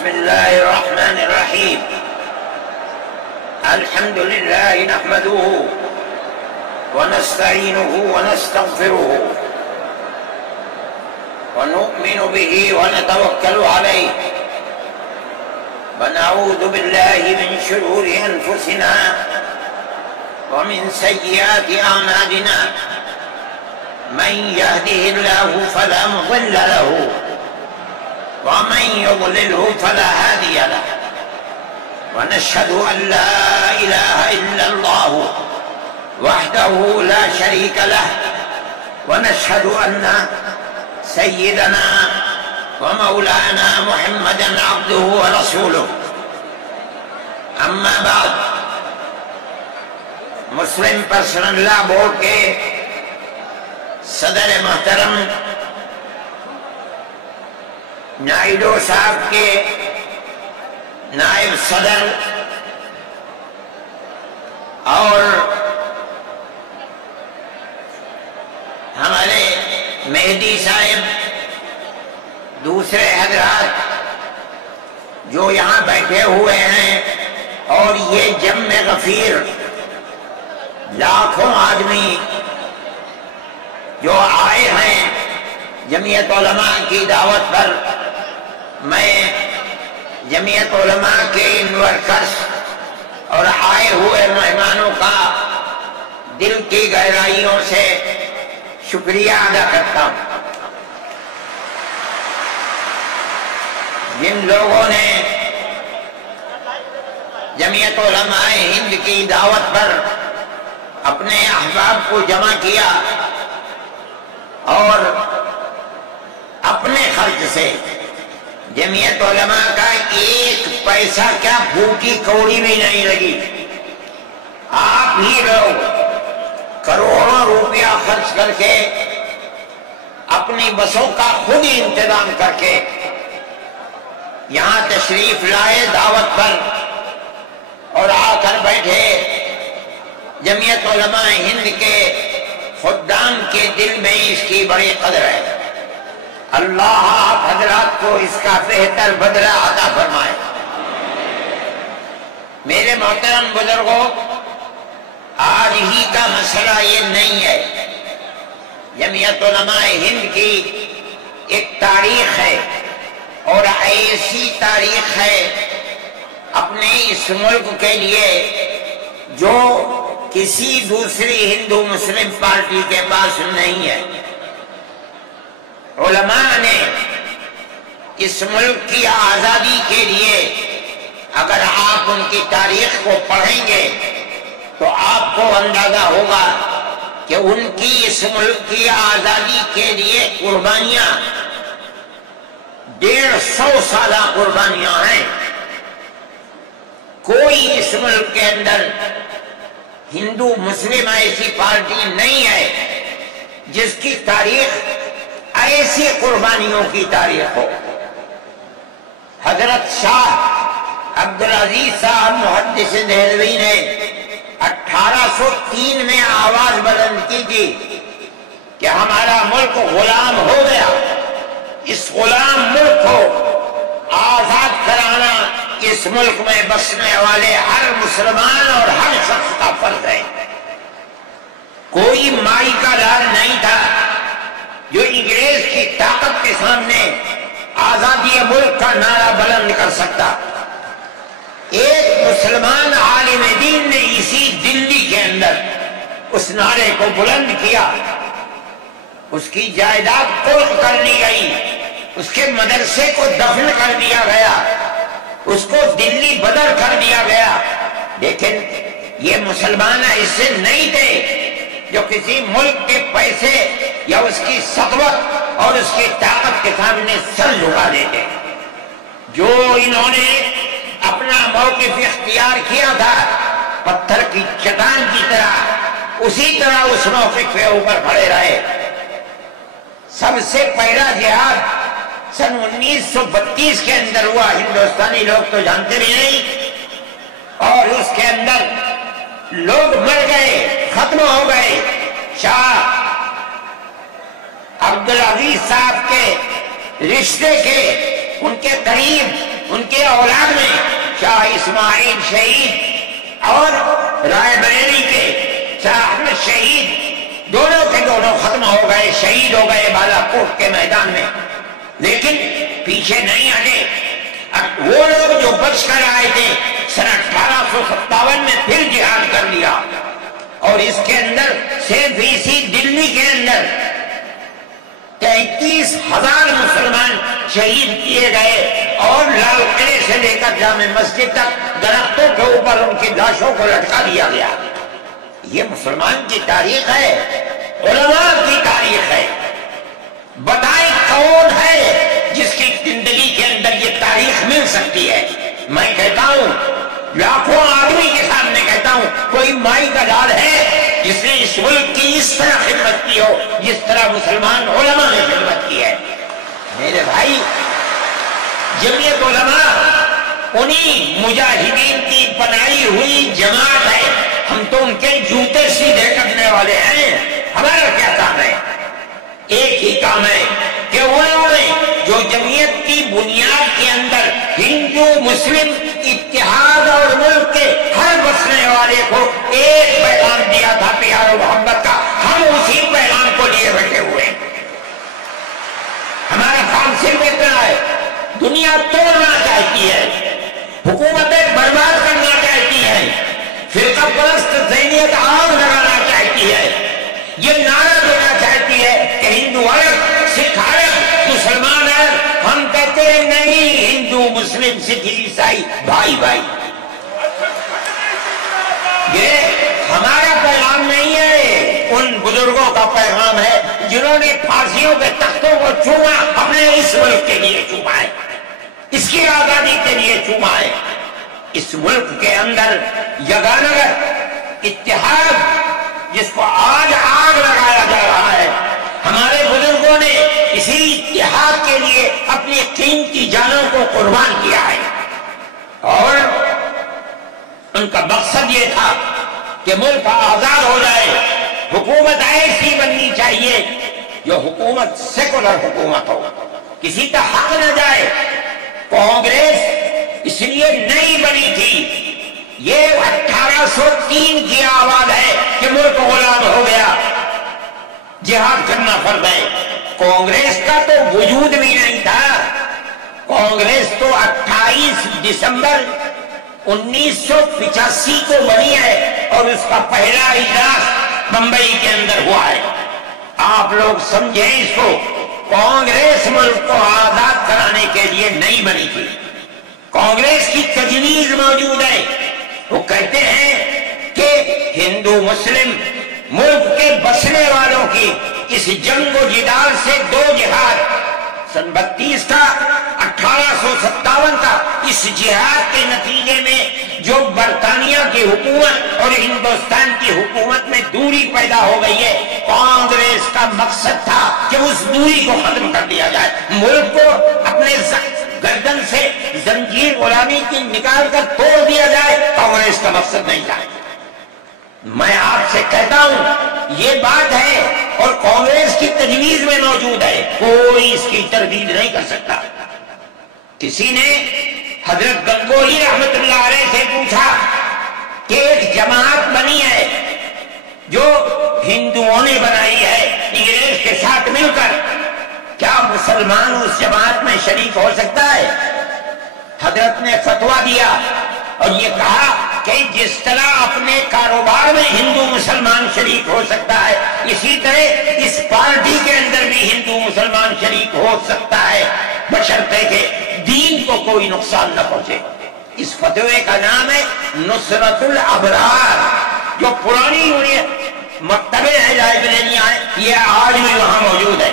بسم الله الرحمن الرحيم. الحمد لله نحمده ونستعينه ونستغفره ونؤمن به ونتوكل عليه ونعوذ بالله من شرور أنفسنا ومن سيئات أعمالنا. من يهده الله فلا مضل له ومن يضلله فلا هادي له. ونشهد أن لا إله إلا الله وحده لا شريك له. ونشهد أن سيدنا ومولانا محمدا عبده ورسوله. اما بعد، مسلم پرسنل لا بورڈ کے صدر محترم نائیڈو صاحب کے نائب صدر اور ہمارے مہدی صاحب، دوسرے حضرات جو یہاں بیٹھے ہوئے ہیں، اور یہ جمع غفیر لاکھوں آدمی جو آئے ہیں جمعیت علماء کی دعوت پر، میں جمعیت علماء کے ان ورکرز اور آئے ہوئے مہمانوں کا دل کی گہرائیوں سے شکریہ ادا کرتا ہوں۔ جن لوگوں نے جمعیت علماء ہند کی دعوت پر اپنے احباب کو جمع کیا اور اپنے خرچ سے جمعیت علماء کا ایک پیسہ کیا بھوکی کوڑی بھی نہیں لگی، آپ ہی لوگ کروڑوں روپیہ خرچ کر کے اپنی بسوں کا خود ہی انتظام کر کے یہاں تشریف لائے دعوت پر اور آ کر بیٹھے۔ جمعیت علماء ہند کے خدام کے دل میں اس کی بڑی قدر ہے۔ اللہ آپ حضرات کو اس کا بہتر بدلہ عطا فرمائے۔ میرے محترم بزرگوں، آج ہی کا مسئلہ یہ نہیں ہے۔ جمعیت علماء ہند کی ایک تاریخ ہے، اور ایسی تاریخ ہے اپنے اس ملک کے لیے جو کسی دوسری ہندو مسلم پارٹی کے پاس نہیں ہے۔ علماء نے اس ملک کی آزادی کے لیے، اگر آپ ان کی تاریخ کو پڑھیں گے تو آپ کو اندازہ ہوگا کہ ان کی اس ملک کی آزادی کے لیے قربانیاں 150 سالہ قربانیاں ہیں۔ کوئی اس ملک کے اندر ہندو مسلم ایسی پارٹی نہیں ہے جس کی تاریخ ایسی قربانیوں کی تاریخ ہو۔ حضرت شاہ عبدالعزیز صاحب محدث دہلوی نے 1803 میں آواز بلند کی تھی کہ ہمارا ملک غلام ہو گیا، اس غلام ملک کو آزاد کرانا اس ملک میں بسنے والے ہر مسلمان اور ہر شخص کا فرض ہے۔ کوئی مائی کا لال نہیں تھا جو انگریز کی طاقت کے سامنے آزادی ملک کا نعرہ بلند کر سکتا۔ ایک مسلمان عالم دین نے اسی دلی کے اندر اس نعرے کو بلند کیا، اس کی جائیداد قلف کر لی گئی، اس کے مدرسے کو دفن کر دیا گیا، اس کو دلی بدر کر دیا گیا۔ لیکن یہ مسلمان ایسے نہیں تھے جو کسی ملک کے پیسے یا اس کی ثروت اور اس کی طاقت کے سامنے سر جھکا دیتے۔ جو انہوں نے اپنا موقف اختیار کیا تھا پتھر کی چٹان کی طرح، اسی طرح اس موقف کے اوپر کھڑے رہے۔ سب سے پہلا جہاد سن 1932 کے اندر ہوا، ہندوستانی لوگ تو جانتے بھی نہیں، اور اس کے اندر لوگ مر گئے، ختم ہو گئے۔ شاہ عبدالعزیز صاحب کے رشتے کے، ان کے قریب ان کے اولاد میں شاہ اسماعیل شہید اور رائے بریلی کے شاہ احمد شہید دونوں کے دونوں ختم ہو گئے، شہید ہو گئے بالا کوٹ کے میدان میں، لیکن پیچھے نہیں ہٹے۔ اب وہ لوگ جو بچ کر آئے تھے سن 1857 میں پھر جہاد کر لیا، اور اس کے اندر صرف اسی دلی کے اندر 33,000 مسلمان شہید کیے گئے، اور لال قلعے سے لے کر جامع مسجد تک درختوں کے اوپر ان کی لاشوں کو لٹکا دیا گیا۔ یہ مسلمان کی تاریخ ہے، علماء کی تاریخ ہے۔ بتائیں کون ہے جس کی زندگی کے اندر یہ تاریخ مل سکتی ہے؟ میں کہتا ہوں، لاکھوں آدمی کے سامنے کہتا ہوں، کوئی مائی کا لال ہے جس نے اس ملک کی اس طرح خدمت کی ہو جس طرح مسلمان علماء نے خدمت کی ہے؟ میرے بھائی، جمعیت علماء انہی مجاہدین کی بنائی ہوئی جماعت ہے، ہم تو ان کے جوتے سیدھے کرنے والے ہیں۔ ہمارا کیا کام ہے؟ ایک ہی کام ہے کہ انہوں نے جو جمعیت کی بنیاد کے اندر ہندو مسلم اتحاد اور ملک کے ہر بسنے والے کو ایک پیغام دیا تھا پیار و محبت کا، ہم اسی پیغام کو لیے بیٹھے ہوئے ہیں۔ ہمارا کام صرف اتنا ہے، دنیا توڑنا چاہتی ہے، حکومتیں برباد کرنا چاہتی ہے، فرقہ پرست ذہنیت آگ لگانا چاہتی ہے، یہ نعرہ دینا چاہتی ہے کہ ہندو الگ، سکھ الگ، مسلمان الگ۔ ہم کہتے ہیں نہیں، ہندو مسلم سکھ عیسائی بھائی بھائی۔ یہ ہمارا پیغام نہیں ہے، ان بزرگوں کا پیغام ہے جنہوں نے پھانسیوں کے تختوں کو چوما، اپنے اس ملک کے لیے چوما ہے، اس کی آزادی کے لیے چوما ہے۔ اس ملک کے اندر یگانگت اتحاد جس کو آج آگ لگایا جا رہا ہے، ہمارے بزرگوں نے اسی اتحاد کے لیے اپنی قیمتی جانوں کو قربان کیا ہے، اور ان کا مقصد یہ تھا کہ ملک آزاد ہو جائے، حکومت ایسی بننی چاہیے جو حکومت سیکولر حکومت ہو، کسی کا حق نہ جائے۔ کانگریس اس لیے نہیں بنی تھی، یہ 1803 کی آواز ہے کہ ملک غلام ہو گیا، جہاد کرنا فرض ہے۔ کانگریس کا تو وجود بھی نہیں تھا، کانگریس تو 28 دسمبر 1985 کو بنی ہے، اور اس کا پہلا اجلاس بمبئی کے اندر ہوا ہے۔ آپ لوگ سمجھیں اس کو، کانگریس ملک کو آزاد کرانے کے لیے نہیں بنی تھی، کانگریس کی تجویز موجود ہے۔ وہ کہتے ہیں کہ ہندو مسلم ملک کے بسنے والوں کی اس جنگ و جدال سے دو جہاد، سن 32 کا 1857 کا، اس جہاد کے نتیجے میں جو برطانیہ کی حکومت اور ہندوستان کی حکومت میں دوری پیدا ہو گئی ہے، کانگریس کا مقصد تھا کہ اس دوری کو ختم کر دیا جائے، ملک کو اپنے گردن سے زنجیر غلامی کی نکال کر توڑ دیا جائے۔ کانگریس کا مقصد نہیں تھا۔ میں آپ سے کہتا ہوں یہ بات ہے، اور کانگریس کی تجویز میں موجود ہے، کوئی اس کی تردید نہیں کر سکتا۔ کسی نے حضرت گنگوہی رحمت اللہ علیہ سے پوچھا کہ ایک جماعت بنی ہے جو ہندوؤں نے بنائی ہے انگریز کے ساتھ مل کر، کیا مسلمان اس جماعت میں شریک ہو سکتا ہے؟ حضرت نے فتویٰ دیا اور یہ کہا کہ جس طرح اپنے کاروبار میں ہندو مسلمان شریک ہو سکتا ہے، اسی طرح اس پارٹی کے اندر بھی ہندو مسلمان شریک ہو سکتا ہے، بشرطے کہ دین کو کوئی نقصان نہ پہنچے۔ اس فتوے کا نام ہے نصرت الابرار، جو پرانی مکتبیں ہیں، لائبریریاں ہیں، یہ آج بھی وہاں موجود ہے۔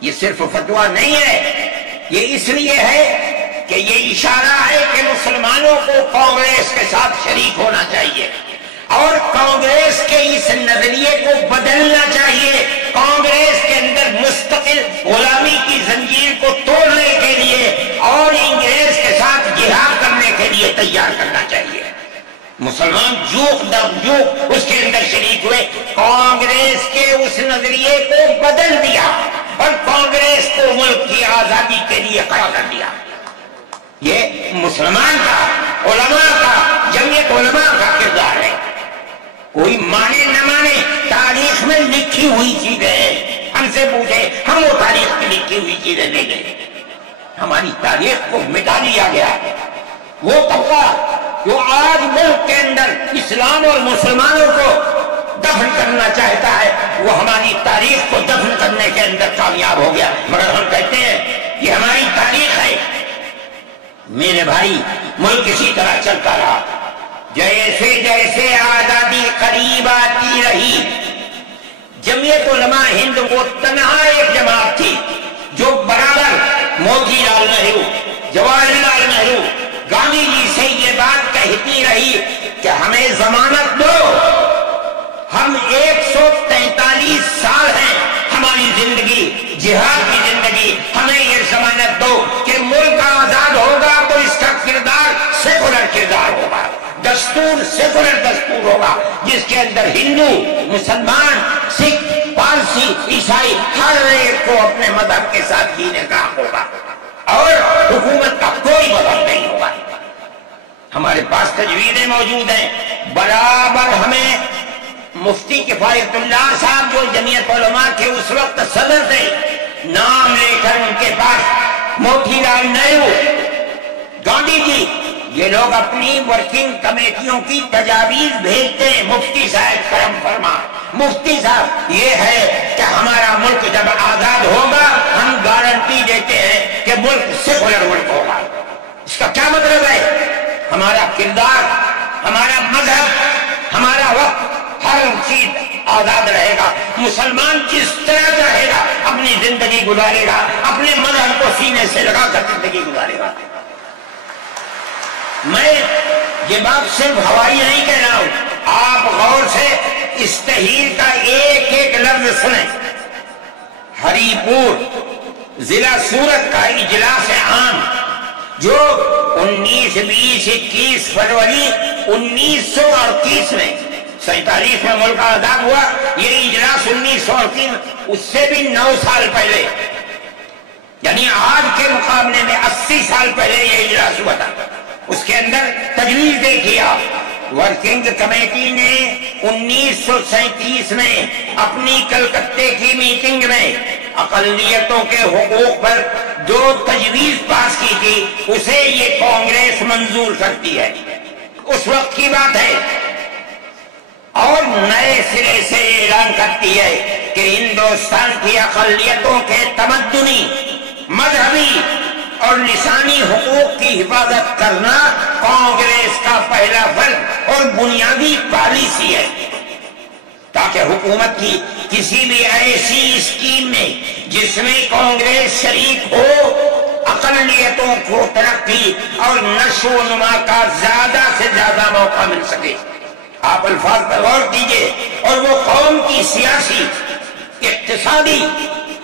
یہ صرف فتویٰ نہیں ہے، یہ اس لیے ہے کہ یہ اشارہ ہے کہ مسلمانوں کو کانگریس کے ساتھ شریک ہونا چاہیے، اور کانگریس کے اس نظریے کو بدلنا چاہیے، کانگریس کے اندر مستقل غلامی کی زنجیر کو توڑنے کے لیے اور انگریز کے ساتھ جہاد کرنے کے لیے تیار کرنا چاہیے۔ مسلمان جوق در جوق اس کے اندر شریک ہوئے، کانگریس کے اس نظریے کو بدل دیا اور کانگریس کو ملک کی آزادی کے لیے کھڑا کر دیا۔ مسلمان کا، علماء کا، جمعیت علماء کا کردار ہے۔ کوئی مانے نہ مانے، تاریخ میں لکھی ہوئی چیزیں ہیں، ہم سے پوچھیں ہم وہ تاریخ کی لکھی ہوئی چیزیں لے لیں۔ ہماری تاریخ کو مٹا دیا گیا۔ وہ طبقہ جو آج ملک کے اندر اسلام اور مسلمانوں کو دفن کرنا چاہتا ہے، وہ ہماری تاریخ کو دفن کرنے کے اندر کامیاب ہو گیا، مگر ہم کہتے ہیں یہ ہماری تاریخ ہے۔ میرے بھائی، ملک اسی طرح چلتا رہا، جیسے جیسے آزادی قریب آتی رہی، جمعیت علماء ہند وہ تنہا ایک جماعت تھی جو برابر موتی لال نہرو، جواہر لال نہرو، گاندھی جی سے یہ بات کہتی رہی کہ ہمیں ضمانت دو، ہم 143 سال ہیں ہماری زندگی، جہاد کی زندگی، ہمیں یہ ضمانت دو کہ ملک آزاد ہوگا تو اس کا کردار سیکولر کردار ہوگا، دستور سیکولر دستور ہوگا، جس کے اندر ہندو، مسلمان، سکھ، پارسی، عیسائی ہر ایک کو اپنے مذہب کے ساتھ جینے کا حق ہوگا اور حکومت کا کوئی مذہب نہیں ہوگا۔ ہمارے پاس تجویزیں موجود ہیں، برابر ہمیں مفتی کفایت اللہ صاحب جو جمعیت علماء کے اس وقت صدر تھے، نام لے کر ان کے پاس موتی لال نہرو، گاندھی جی، یہ لوگ اپنی ورکنگ کمیٹیوں کی تجاویز بھیجتے ہیں، مفتی صاحب کرم فرما، مفتی صاحب یہ ہے کہ ہمارا ملک جب آزاد ہوگا ہم گارنٹی دیتے ہیں کہ ملک سیکولر ملک ہوگا۔ اس کا کیا مطلب ہے؟ ہمارا کردار، ہمارا مذہب، ہمارا وقت، ہر چیز آزاد رہے گا، مسلمان جس طرح چاہے گا اپنی زندگی گزارے گا، اپنے مذہب کو سینے سے لگا کر زندگی گزارے گا۔ میں یہ بات صرف ہوائی نہیں کہہ رہا ہوں، آپ غور سے اس تحریر کا ایک ایک لفظ سنیں۔ ہری پور ضلع سورت کا اجلاس عام جو 19، 20، 21 فروری 1938 میں 47 میں ملک آزاد ہوا، یہ اجلاس 1938 اس سے بھی 9 سال پہلے، یعنی آج کے مقابلے میں 80 سال پہلے یہ اجلاس ہوا تھا۔ اس کے اندر تجویز دے کیا، ورکنگ کمیٹی نے 1937 میں اپنی کلکتے کی میٹنگ میں اقلیتوں کے حقوق پر جو تجویز پاس کی تھی اسے یہ کانگریس منظور کرتی ہے، اس وقت کی بات ہے، اور نئے سرے سے اعلان کرتی ہے کہ ہندوستان کی اقلیتوں کے تمدنی، مذہبی اور لسانی حقوق کی حفاظت کرنا کانگریس کا پہلا فرض اور بنیادی پالیسی ہے، تاکہ حکومت کی کسی بھی ایسی اسکیم میں جس میں کانگریس شریک ہو، اقلیتوں کو ترقی اور نشو و نما کا زیادہ سے زیادہ موقع مل سکے۔ آپ الفاظ پر غور کیجئے، اور وہ قوم کی سیاسی، اقتصادی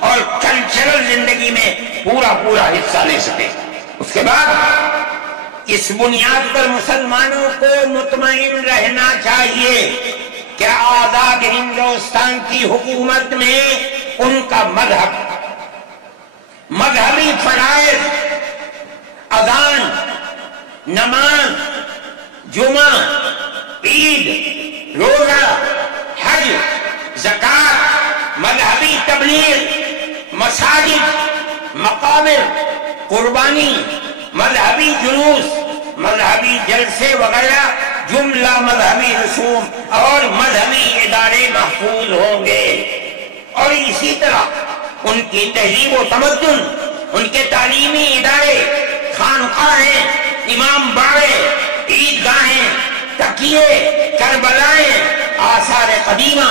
اور کلچرل زندگی میں پورا حصہ لے سکے۔ اس کے بعد اس بنیاد پر مسلمانوں کو مطمئن رہنا چاہیے کہ آزاد ہندوستان کی حکومت میں ان کا مذہبی فرائض، اذان، نماز، جمعہ، عید، روزہ، حج، زکوٰۃ، مذہبی تبلیغ، مساجد، مقابر، قربانی، مذہبی جلوس، مذہبی جلسے وغیرہ جملہ مذہبی رسوم اور مذہبی ادارے محفوظ ہوں گے، اور اسی طرح ان کی تہذیب و تمدن، ان کے تعلیمی ادارے، خانقاہیں، امام باڑے، عیدگاہیں، تکیے، کربلائیں، آثار قدیمہ،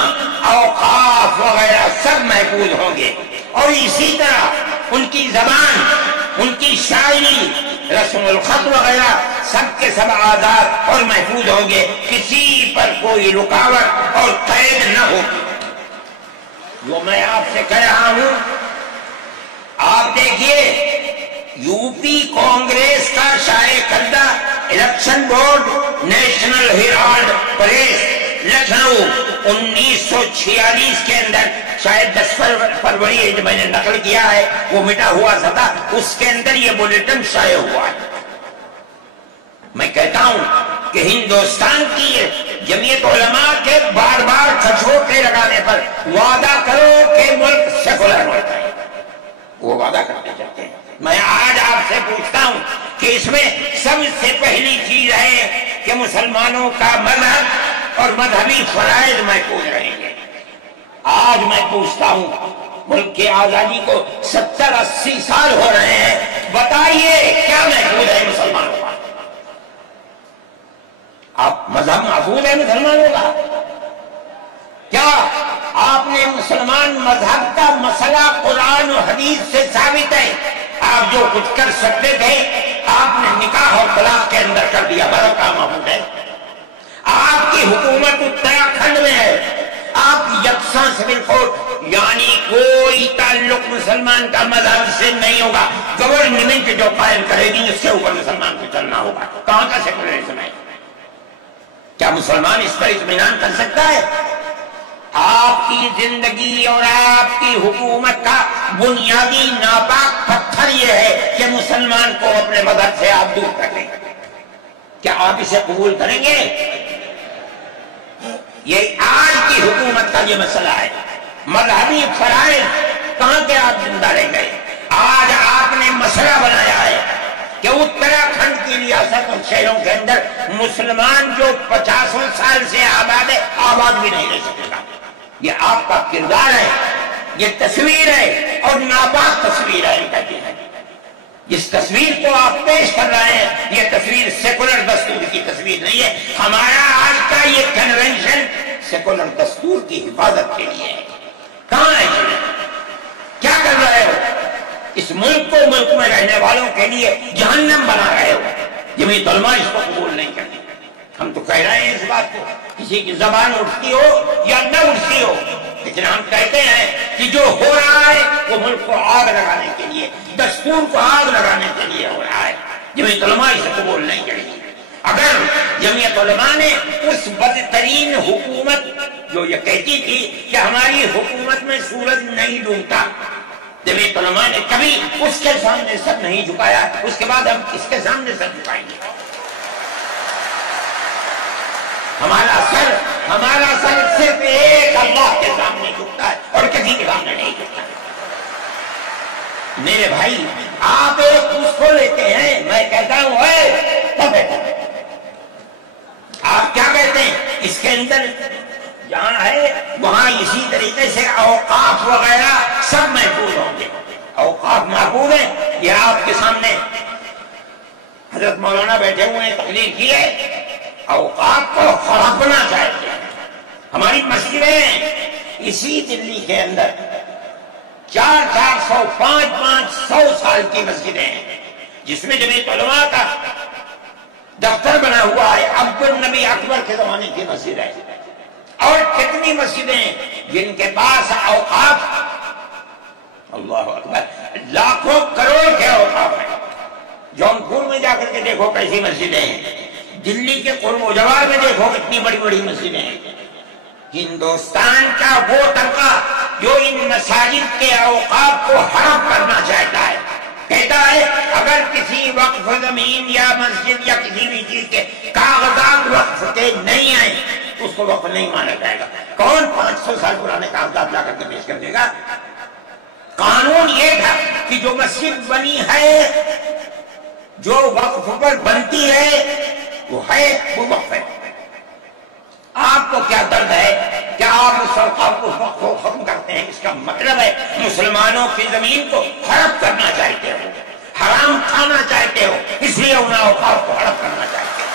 اوقاف وغیرہ سب محفوظ ہوں گے، اور اسی طرح ان کی زبان، ان کی شاعری، رسم الخط وغیرہ سب کے سب آزاد اور محفوظ ہوں گے، کسی پر کوئی رکاوٹ اور قید نہ ہو۔ جو میں آپ سے کہہ رہا ہوں، آپ دیکھیے یو پی کانگریس کا شائع کردہ election board National Herald press Lucknow 1946 کے اندر، شاید 10 فروری جو میں نے نقل کیا ہے وہ مٹا ہوا تھا، اس کے اندر یہ بلیٹن شائع ہوا ہے۔ میں کہتا ہوں کہ ہندوستان کی جمعیت علماء کے بار بار کھچوٹے لگانے پر وعدہ کرو کہ ملک سیکولر ملک ہے، وہ وعدہ کرتے جاتے ہیں۔ میں آج آپ سے پوچھتا ہوں کہ اس میں سب سے پہلی چیز ہے کہ مسلمانوں کا مذہب اور مذہبی فرائض محفوظ رہیں گے۔ آج میں پوچھتا ہوں، ملک کی آزادی کو 70-80 سال ہو رہے ہیں، بتائیے کیا محفوظ ہے مسلمانوں کا؟ آپ مذہب محفوظ ہے مسلمانوں کا؟ کیا آپ نے مسلمان مذہب کا مسئلہ قرآن و حدیث سے ثابت ہے؟ آپ جو کچھ کر سکتے تھے آپ نے نکاح اور طلاق کے اندر کر دیا، برقع محفوظ ہے۔ آپ کی حکومت اتراکھنڈ میں ہے، آپ یکساں سول کوڈ، یعنی کوئی تعلق مسلمان کا مذہب سے نہیں ہوگا، گورنمنٹ جو قائم کرے گی اس کے اوپر مسلمان کو چلنا ہوگا۔ کہاں کا سیکولرزم ہے؟ کیا مسلمان اس پر اطمینان کر سکتا ہے؟ آپ کی زندگی اور آپ کی حکومت کا بنیادی ناپاک پتھر یہ ہے کہ مسلمان کو اپنے مذہب سے آپ دور کر لیں۔ کیا آپ اسے قبول کریں گے؟ یہ آج کی حکومت کا یہ مسئلہ ہے۔ مذہبی فرائض کہاں کے آپ زندہ رہ گئے؟ آج آپ نے مسئلہ بنایا ہے کہ اتراکھنڈ کی ریاست اور شہروں کے اندر مسلمان جو 50 سال سے آباد ہے، آباد بھی نہیں رہ سکے گا۔ یہ آپ کا کردار ہے، یہ تصویر ہے اور ناپاک تصویر ہے۔ کہتے ہیں جس تصویر کو آپ پیش کر رہے ہیں یہ تصویر سیکولر دستور کی تصویر نہیں ہے۔ ہمارا آج کا یہ کنونشن سیکولر دستور کی حفاظت کے لیے ہے۔ کہاں ہے کیا کر رہے ہو؟ اس ملک کو، ملک میں رہنے والوں کے لیے جہنم بنا رہے ہو۔ جمعیت علماء اس کو قبول نہیں کرتی۔ ہم تو کہہ رہے ہیں اس بات کو، کسی کی زبان اٹھتی ہو یا نہ اٹھتی ہو، لیکن ہم کہتے ہیں کہ جو ہو رہا ہے وہ ملک کو آگ لگانے کے لیے، دستور کو آگ لگانے کے لیے ہو رہا ہے۔ جمعیت علماء اسے قبول نہیں کرتی۔ اگر جمعیت علماء نے اس بدترین حکومت جو یہ کہتی تھی کہ ہماری حکومت میں سورج نہیں ڈوبتا، جمعیت علماء نے کبھی اس کے سامنے سر نہیں جھکایا، اس کے بعد ہم اس کے سامنے سر جھکائیں گے۔ ہمارا سر صرف ایک اللہ کے سامنے جھکتا ہے اور کسی کے سامنے نہیں جھکتا۔ میرے بھائی، آپ ایک اس کو لیتے ہیں، میں کہتا ہوں آپ کیا کہتے ہیں؟ اس کے اندر جہاں ہے وہاں اسی طریقے سے اوقاف وغیرہ سب محفوظ ہوں گے۔ اوقاف محفوظ ہیں، یہ آپ کے سامنے حضرت مولانا بیٹھے ہوئے ہیں، تقریر کی ہے۔ اوقاف کو ہڑپنا چاہتے ہیں۔ ہماری مسجدیں اسی دلی کے اندر 400 500 سال کی مسجدیں ہیں، جس میں جمعیت علماء کا دفتر بنا ہوا ہے، عبد النبی اکبر کے زمانے کی مسجد ہے۔ اور کتنی مسجدیں جن کے پاس اوقاف، اللہ اکبر، لاکھوں کروڑ کے اوقاف ہیں۔ جونپور میں جا کر کے دیکھو کیسی مسجدیں ہیں، دلی کے قرب و جوار میں دیکھو کتنی بڑی بڑی مسجدیں ہیں۔ ہندوستان کا وہ طبقہ جو ان مساجد کے اوقاف کو ہڑپ کرنا چاہتا ہے، کہتا ہے اگر کسی وقف زمین یا مسجد یا کسی بھی چیز کے کاغذات وقف کے نہیں آئے اس کو وقف نہیں مانا جائے گا۔ کون 500 سال پرانے کاغذات لا کر کے پیش کر دے گا؟ قانون یہ تھا کہ جو مسجد بنی ہے، جو وقف پر بنتی ہے، وہ وقف ہے۔ آپ کو کیا درد ہے؟ کیا آپ اس اوقاف کو ختم کرتے ہیں؟ اس کا مطلب ہے مسلمانوں کی زمین کو ہڑپ کرنا چاہتے ہو، حرام کھانا چاہتے ہو، اس لیے ان اوقاف کو ہڑپ کرنا چاہتے ہو۔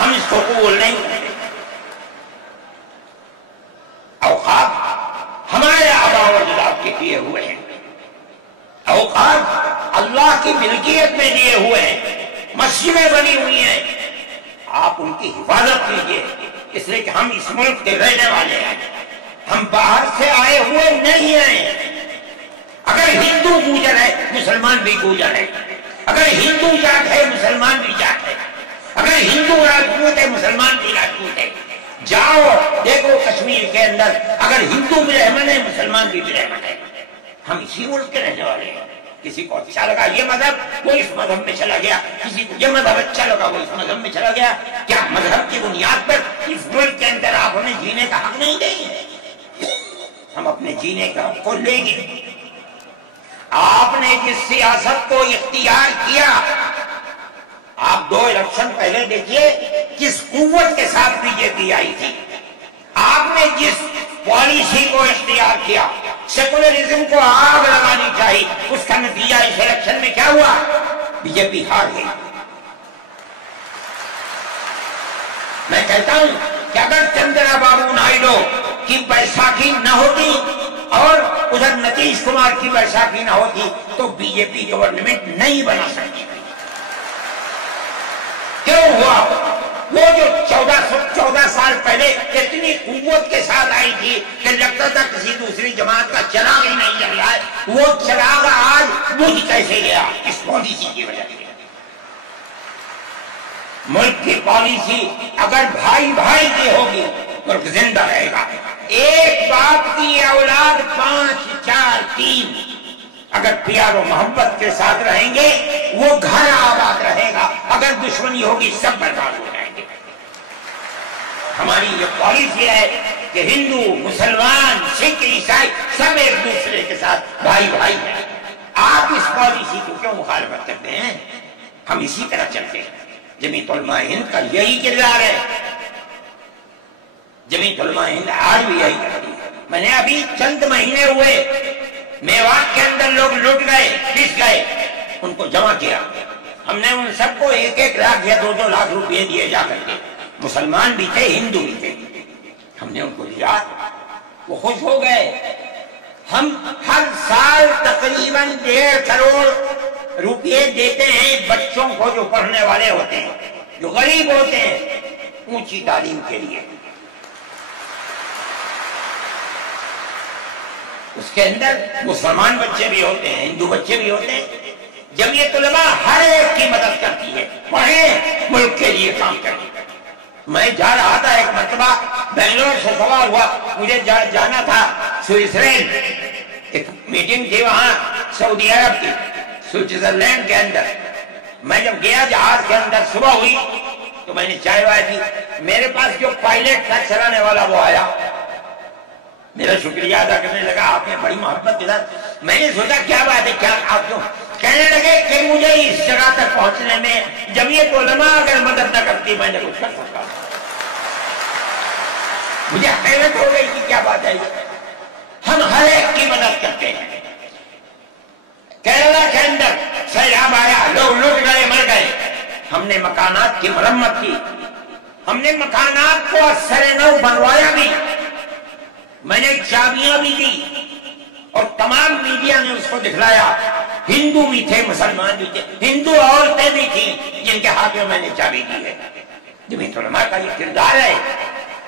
ہم اس کو قبول نہیں کرتے۔ اوقاف ہمارے آباء و اجداد کے دیے ہوئے ہیں، اوقاف اللہ کی ملکیت میں دیے ہوئے ہیں، مسجدیں بنی ہوئی ہیں، آپ ان کی حفاظت کیجئے، اس لیے کہ ہم اس ملک کے رہنے والے ہیں، ہم باہر سے آئے ہوئے نہیں ہیں۔ اگر ہندو گوجر ہے مسلمان بھی گوجر ہے، اگر ہندو جاٹ ہے مسلمان بھی جاٹ ہے، اگر ہندو راجپوت ہے مسلمان بھی راجپوت ہے۔ جاؤ دیکھو کشمیر کے اندر، اگر ہندو برہمن ہے مسلمان بھی برہمن ہے۔ ہم اسی ملک کے رہنے والے ہیں۔ کسی کو اچھا لگا یہ مذہب وہ اس مذہب میں چلا گیا، کسی کو یہ مذہب اچھا لگا وہ اس مذہب میں چلا گیا۔ کیا مذہب کی بنیاد پر اس ملک کے اندر آپ ہمیں جینے کا حق نہیں دیں گے؟ ہم اپنے جینے کا حق کو لیں گے۔ آپ نے جس سیاست کو اختیار کیا، آپ 2 الیکشن پہلے دیکھیے کس قوت کے ساتھ بی جے پی آئی تھی۔ آپ نے جس پالیسی کو اختیار کیا، سیکولرزم کو آگ لگانی چاہیے، اس کا نتیجہ اس الیکشن میں کیا ہوا؟ بی جے پی ہار گئی۔ میں کہتا ہوں کہ اگر چندرا بابو نائیڈو کی بیساکھی نہ ہوتی اور ادھر نتیش کمار کی بیساکھی نہ ہوتی تو بی جے پی گورنمنٹ نہیں بنا سکتی۔ کیوں ہوا؟ وہ جو 14 سال پہلے اتنی قوت کے ساتھ آئی تھی کہ لگتا تھا کسی دوسری جماعت کا چراغ ہی نہیں جل رہا ہے، وہ چراغ آج بجھ کیسے گیا؟ اس پالیسی کی وجہ سے۔ ملک کی پالیسی اگر بھائی بھائی کی ہوگی ملک زندہ رہے گا۔ ایک باپ کی اولاد 5 4 3 اگر پیار و محبت کے ساتھ رہیں گے وہ گھر آباد رہے گا، اگر دشمنی ہوگی سب برباد ہو جائیں گے۔ ہماری یہ پالیسی ہے کہ ہندو مسلمان سکھ عیسائی سب ایک دوسرے کے ساتھ بھائی بھائی ہیں۔ آپ اس پالیسی کو کیوں مخالفت کرتے ہیں؟ ہم اسی طرح چلتے ہیں۔ جمعیت علماء ہند کا یہی کردار ہے، جمعیت علماء ہند آج بھی یہی کرتی ہے۔ میں نے ابھی چند مہینے ہوئے میوات کے اندر لوگ لٹ گئے، پس گئے، ان کو جمع کیا، ہم نے ان سب کو 1 لاکھ یا 2 لاکھ روپے دیے جا کر کے، مسلمان بھی تھے ہندو بھی تھے، ہم نے ان کو دیا، وہ خوش ہو گئے۔ ہم ہر سال تقریباً 1.5 کروڑ روپے دیتے ہیں بچوں کو جو پڑھنے والے ہوتے ہیں، جو غریب ہوتے ہیں، اونچی تعلیم کے لیے۔ اس کے اندر مسلمان بچے بھی ہوتے ہیں، ہندو بچے بھی ہوتے ہیں۔ جمعیت علماء ہر ایک کی مدد کرتی ہے، پڑھیں ملک کے لیے کام کریں۔ میں جا رہا تھا ایک مرتبہ بنگلور سے سوال ہوا، مجھے جانا تھا سوئٹزرلینڈ، ایک میٹنگ تھی وہاں سعودی عرب کی، سوئٹزرلینڈ کے اندر۔ میں جب گیا جہاز کے اندر صبح ہوئی تو میں نے چائے وائے پی، میرے پاس جو پائلٹ تھا چلانے والا وہ آیا، میرا شکریہ ادا کرنے لگا، آپ نے بڑی محبت کے ساتھ۔ میں نے سوچا کیا بات ہے، کیا آپ کیوں؟ کہنے لگے کہ مجھے اس جگہ تک پہنچنے میں جمعیت علماء اگر مدد نہ کرتی میں نے کچھ کر سکتا۔ مجھے حیرت ہو گئی کہ کیا بات ہے، ہم ہر ایک کی مدد کرتے ہیں۔ کیرلا کے اندر سیلاب آیا، لوگ لٹ گئے، مر گئے، ہم نے مکانات کی مرمت کی، ہم نے مکانات کو اثر نو بنوایا بھی، میں نے چابیاں بھی دی اور تمام میڈیا نے اس کو دکھلایا۔ ہندو بھی تھے، مسلمان بھی تھے، ہندو عورتیں بھی تھیں جن کے ہاتھوں میں نے چابی دی ہے۔ جمعیت علماء کا یہ کردار ہے۔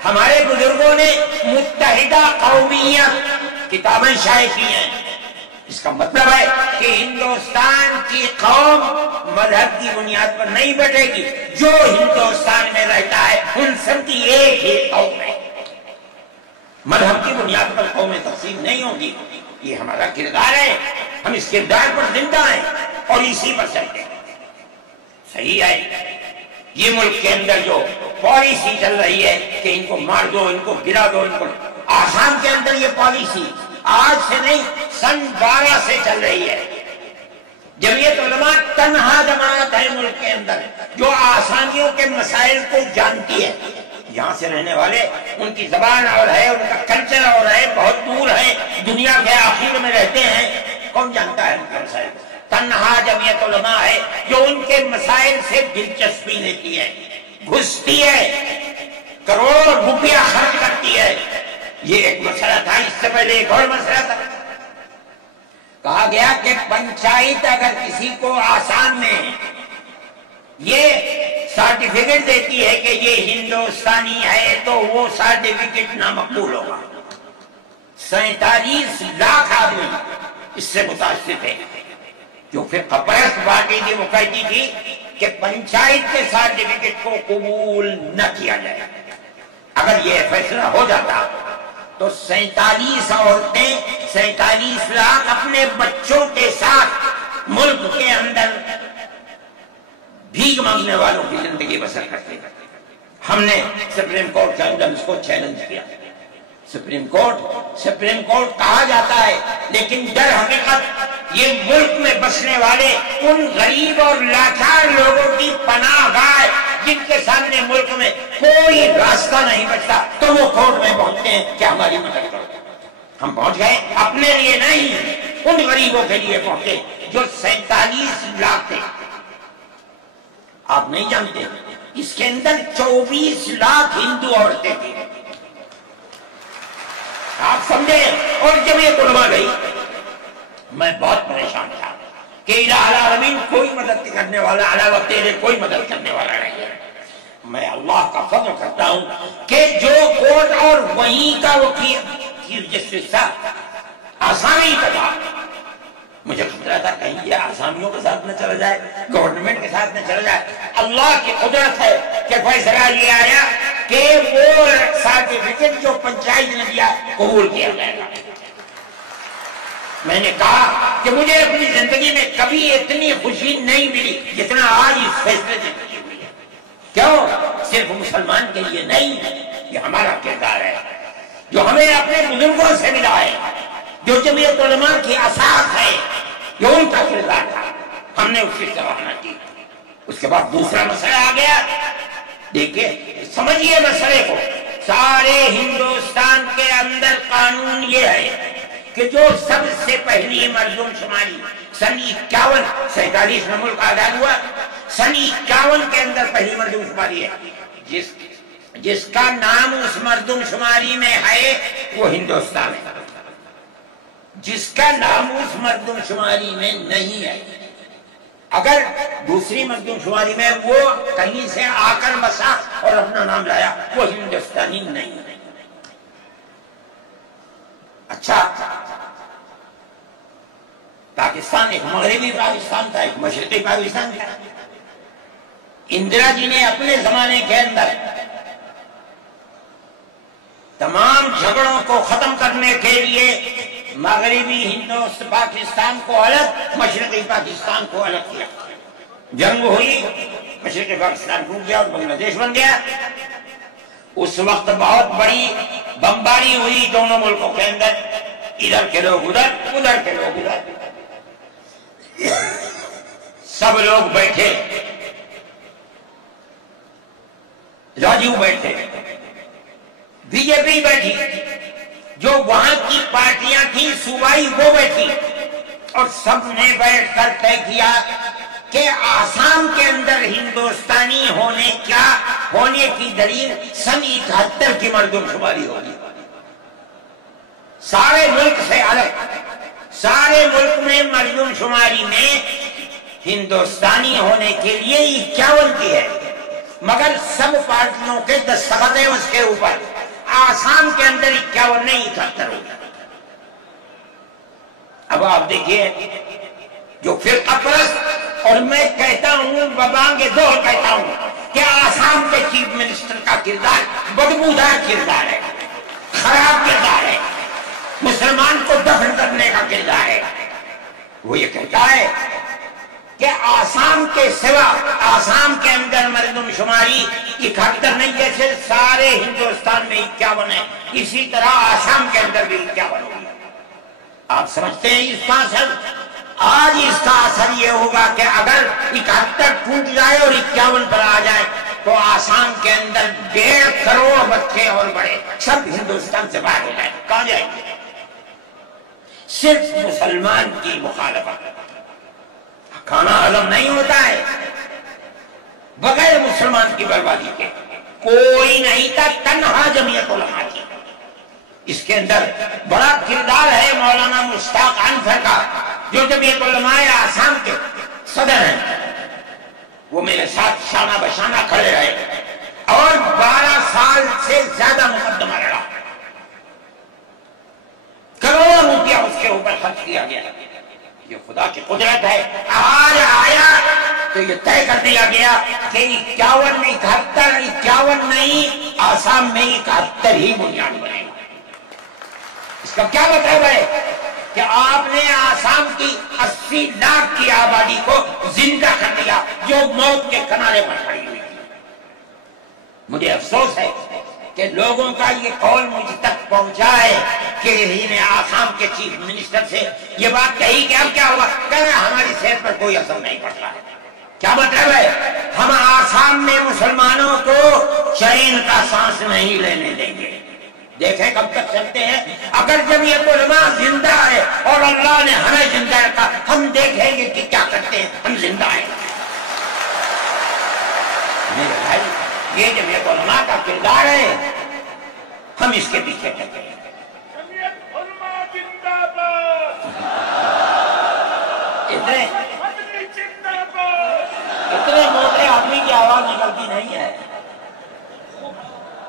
ہمارے بزرگوں نے متحدہ قومیت کتابیں شائع کی ہیں، اس کا مطلب ہے کہ ہندوستان کی قوم مذہب کی بنیاد پر نہیں بٹے گی، جو ہندوستان میں رہتا ہے ان سب کی ایک ہی قوم ہے، مذہب کی بنیاد پر قومیں تقسیم نہیں ہوگی۔ یہ ہمارا کردار ہے، ہم اس کردار پر زندہ ہیں اور اسی پر چلتے ہیں۔ صحیح ہے، یہ ملک کے اندر جو پالیسی چل رہی ہے کہ ان کو مار دو، ان کو گرا دو، ان کو، آسام کے اندر یہ پالیسی آج سے نہیں سن 12 سے چل رہی ہے۔ جمعیت علماء تنہا جماعت ہے ملک کے اندر جو آسامیوں کے مسائل کو جانتی ہے۔ یہاں سے رہنے والے ان کی زبان اور ہے، ان کا کلچر اور ہے، بہت دور ہے، دنیا کے آخر میں رہتے ہیں، کون جانتا ہے ان کے مسائل؟ تنہا جمعیت علماء ہے جو ان کے مسائل سے دلچسپی لیتی ہے، گھستی ہے، کروڑ روپیہ خرچ کرتی ہے۔ یہ ایک مسئلہ تھا، اس سے پہلے ایک اور مسئلہ تھا، کہا گیا کہ پنچایت اگر کسی کو آسام میں یہ سرٹیفکیٹ دیتی ہے کہ یہ ہندوستانی ہے تو وہ سرٹیفکیٹ نامقبول ہوگا۔ 47 لاکھ آدمی اس سے متاثر تھے۔ جو پھر پرست پارٹی تھی وہ کہتی تھی کہ پنچایت کے سرٹیفکیٹ کو قبول نہ کیا جائے۔ اگر یہ فیصلہ ہو جاتا تو 47 عورتیں 47 لاکھ اپنے بچوں کے ساتھ ملک کے اندر بھیک مانگنے والوں کی زندگی بسر کرتے ہیں۔ ہم نے سپریم کورٹ کے اندر اس کو چیلنج کیا۔ سپریم کورٹ کہا جاتا ہے، لیکن در حقیقت یہ ملک میں بسنے والے ان غریب اور لاچار لوگوں کی پناہ گاہ جن کے سامنے ملک میں کوئی راستہ نہیں بچتا، تو وہ کورٹ میں پہنچتے ہیں کہ ہماری مدد کرو۔ ہم پہنچ گئے، اپنے لیے نہیں، ان غریبوں کے لیے پہنچے جو 47 لاکھ تھے۔ آپ نہیں جانتے، اس کے اندر 24 لاکھ ہندو عورتیں تھیں۔ آپ سمجھے؟ اور جب یہ علماء گئی، میں بہت پریشان تھا کہ الہ العالمین کوئی مدد کرنے والا علاوہ تیرے کوئی مدد کرنے والا نہیں ہے۔ میں اللہ کا فضل کرتا ہوں کہ جو کورٹ اور وہیں کا وہ چیف جسٹس تھا، آسامی کا تھا، مجھے خطرہ تھا کہیں یہ آسامیوں کے ساتھ نہ چلا جائے، گورنمنٹ کے ساتھ نہ چلا جائے۔ اللہ کی قدرت ہے کہ فیصلہ یہ آیا کہ وہ سرٹیفکیٹ جو پنچایت نے دیا قبول کیا جائے گا۔ میں نے کہا کہ مجھے اپنی زندگی میں کبھی اتنی خوشی نہیں ملی جتنا آج اس فیصلے سے خوشی ہوئی ہے۔ کیوں؟ صرف مسلمان کے لیے نہیں، یہ ہمارا کردار ہے جو ہمیں اپنے بزرگوں سے ملا ہے، جو جمعیت علماء کی اساس ہے، جو ان کا کردار تھا، ہم نے اس کی سراہنا کی۔ اس کے بعد دوسرا مسئلہ آ گیا۔ دیکھیے، سمجھیے مسئلے کو، سارے ہندوستان کے اندر قانون یہ ہے کہ جو سب سے پہلی مردم شماری سن 51 47 میں ملک آزاد ہوا، سن 51 کے اندر پہلی مردم شماری ہے، جس کا نام اس مردم شماری میں ہے وہ ہندوستان ہے، جس کا نام اس مردم شماری میں نہیں ہے، اگر دوسری مردم شماری میں وہ کہیں سے آ کر بسا اور اپنا نام لایا، وہ ہندوستانی نہیں ہے۔ اچھا، پاکستان ایک مغربی پاکستان تھا، ایک مشرقی پاکستان تھا۔ اندرا جی نے اپنے زمانے کے اندر تمام جھگڑوں کو ختم کرنے کے لیے مغربی ہندوستان پاکستان کو الگ، مشرقی پاکستان کو الگ کیا۔ جنگ ہوئی، مشرقی پاکستان ٹوٹ گیا اور بنگلہ دیش بن گیا۔ اس وقت بہت بڑی بمباری ہوئی دونوں ملکوں کے اندر، ادھر کے لوگ ادھر، ادھر کے لوگ ادھر، سب لوگ بیٹھے، راجو بیٹھے، بی جے پی بیٹھی، جو وہاں کی پارٹیاں تھیں صوبائی وہ بیٹھی، اور سب نے بیٹھ کر طے کیا کہ آسام کے اندر ہندوستانی ہونے کی دلیل سن 71 کی مردم شماری ہوگی۔ سارے ملک سے الگ، سارے ملک میں مردم شماری میں ہندوستانی ہونے کے لیے 51 کی ہے، مگر سب پارٹیوں کے دستخط ہیں اس کے اوپر۔ آسام کے اندر 51 نہیں 71 ہوگا۔ اب آپ دیکھیے، جو فرقہ پرست، اور میں کہتا ہوں ببانگ دور کہتا ہوں کہ آسام کے چیف منسٹر کا کردار بدبودار کردار ہے، خراب کردار ہے، مسلمان کو دفن کرنے کا کردار ہے۔ وہ یہ کہتا ہے کہ آسام کے سوا آسام کے اندر مردم شماری 71 نہیں، جیسے سارے ہندوستان میں 51 ہے، اسی طرح آسام کے اندر بھی 51 ہوگی۔ آپ سمجھتے ہیں اس کا اثر؟ آج اس کا اثر یہ ہوگا کہ اگر 71 ٹوٹ جائے اور 51 پر آ جائے تو آسام کے اندر 1.5 کروڑ بچے اور بڑے سب ہندوستان سے باہر ہو جائیں، کہاں جائیں گے؟ صرف مسلمان کی مخالفت، کھانا ہضم نہیں ہوتا ہے بغیر مسلمان کی بربادی کے۔ کوئی نہیں تھا، تنہا جمعیت علماء کی۔ اس کے اندر بڑا کردار ہے مولانا مشتاق انصر کا، جو جمعیت علماء آسام کے صدر ہیں۔ وہ میرے ساتھ شانہ بشانہ کھڑے رہے اور 12 سال سے زیادہ مقدمہ لڑا، کروڑوں روپیہ اس کے اوپر خرچ کیا گیا۔ یہ خدا کی قدرت ہے۔ آج آیا تو یہ طے کر دیا گیا کہ 51 نہیں 51 نہیں، آسام میں 71 ہی بنیاد بنے گا۔ اس کا کیا مطلب ہے کہ آپ نے آسام کی 80 لاکھ کی آبادی کو زندہ کر دیا جو موت کے کنارے پر کھڑی ہوئی تھی۔ مجھے افسوس ہے کہ لوگوں کا یہ قول مجھ تک پہنچا ہے کہ انہی نے آسام کے چیف منسٹر سے یہ بات کہی کہ اب کیا ہوا، کہہ رہے ہماری صحت پر کوئی اثر نہیں پڑتا ہے۔ کیا مطلب ہے؟ ہم آسام میں مسلمانوں کو چین کا سانس نہیں لینے دیں گے۔ دیکھیں کب تک چلتے ہیں۔ اگر جمعیت علماء زندہ ہے اور اللہ نے ہمیں زندہ رکھا، ہم دیکھیں گے کہ کیا کرتے ہیں، ہم زندہ ہیں۔ میرے بھائی، یہ جمعیت علماء کا کردار ہے، ہم اس کے پیچھے چلتے ہیں۔ جمعیت علماء زندہ باد، اتنے موٹے آدمی کی آواز نکلتی نہیں ہے۔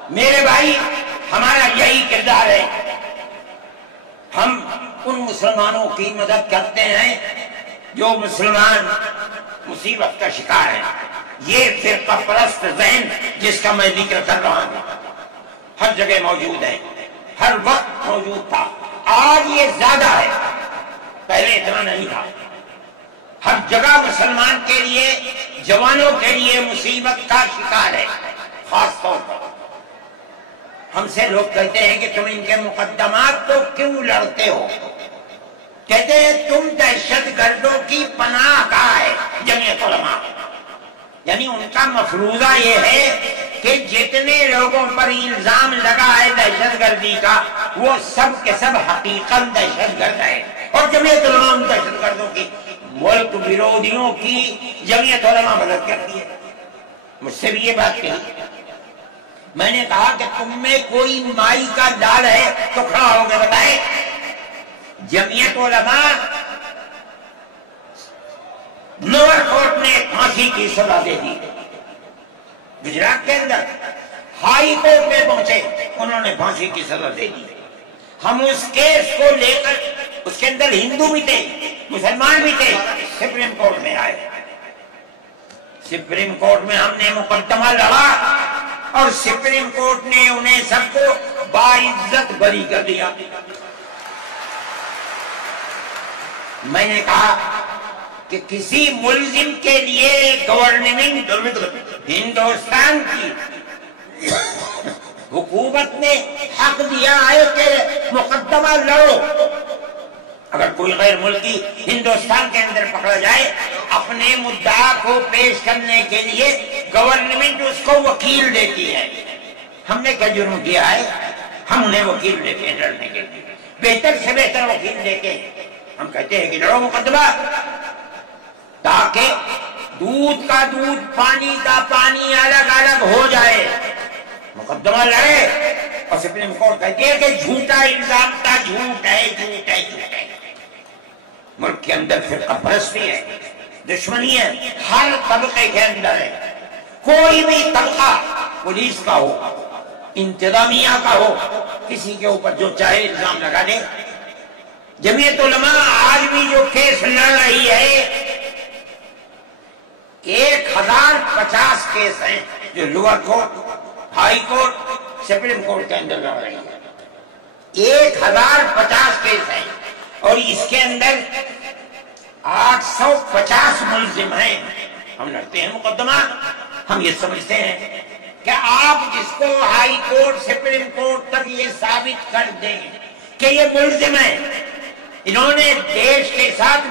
میرے بھائی، ہمارا یہی کردار ہے۔ ہم ان مسلمانوں کی مدد کرتے ہیں جو مسلمان مصیبت کا شکار ہیں۔ یہ فرقہ پرست ذہن جس کا میں ذکر کر رہا ہوں ہر جگہ موجود ہے، ہر وقت موجود تھا، آج یہ زیادہ ہے، پہلے اتنا نہیں تھا۔ ہر جگہ مسلمان کے لیے، جوانوں کے لیے مصیبت کا شکار ہے۔ خاص طور پر ہم سے لوگ کہتے ہیں کہ تم ان کے مقدمات کو کیوں لڑتے ہو؟ کہتے ہیں تم دہشت گردوں کی پناہ گاہ ہے جمعیت علماء، یعنی ان کا مفروضہ یہ ہے کہ جتنے لوگوں پر الزام لگا ہے دہشت گردی کا وہ سب کے سب حقیقت دہشت گرد ہے، اور جمعیت علماء ان دہشت گردوں کی، ملک بیرودیوں کی جمعیت علماء مدد کرتی ہے۔ مجھ سے بھی یہ بات کہی، میں نے کہا کہ تم میں کوئی مائی کا لال ہے تو کھڑا ہو کے بتائے۔ جمعیت علماء لوور کورٹ نے پھانسی کی سزا دے دی، گجرات کے اندر ہائی کورٹ میں پہنچے، انہوں نے پھانسی کی سزا دے دی۔ ہم اس کیس کو لے کر، اس کے اندر ہندو بھی تھے، مسلمان بھی تھے، سپریم کورٹ میں آئے۔ سپریم کورٹ میں ہم نے مقدمہ لڑا اور سپریم کورٹ نے انہیں سب کو باعزت بری کر دیا۔ میں نے کہا کہ کسی ملزم کے لیے گورنمنٹ ہندوستان کی حکومت نے حق دیا ہے کہ مقدمہ لڑو۔ اگر کوئی غیر ملکی ہندوستان کے اندر پکڑا جائے، اپنے مدعا کو پیش کرنے کے لیے گورنمنٹ اس کو وکیل دیتی ہے۔ ہم نے کیا جرم کیا ہے؟ ہم انہیں وکیل دیتے ہیں لڑنے کے لیے، بہتر سے بہتر وکیل دیتے ہیں۔ ہم کہتے ہیں کہ لڑو مقدمہ، تاکہ دودھ کا دودھ، پانی کا پانی الگ الگ ہو جائے۔ مقدمہ لڑے اور سپریم کورٹ کہتی ہے کہ جھوٹا الزام تھا، جھوٹ ہے، جھوٹ ہے، جھوٹ ہے۔ ملک کے اندر فرقہ پرستی ہے، دشمنی ہے، ہر طبقے کے اندر ہے۔ کوئی بھی طبقہ، پولیس کا ہو، انتظامیہ کا ہو، کسی کے اوپر جو چاہے الزام لگا دے۔ جمعیت علماء آج بھی جو کیس لڑ رہی ہے، 1050 کیس ہیں جو lower court, high court, supreme court کے اندر لڑ رہی ہے۔ 1050 کیس ہیں اور اس کے اندر 850 ملزم ہیں۔ ہم لڑتے ہیں مقدمہ، ہم یہ سمجھتے ہیں کہ آپ جس کو ہائی کورٹ، سپریم کورٹ تک یہ ثابت کر دیں کہ یہ ملزم ہیں، انہوں نے دیش کے ساتھ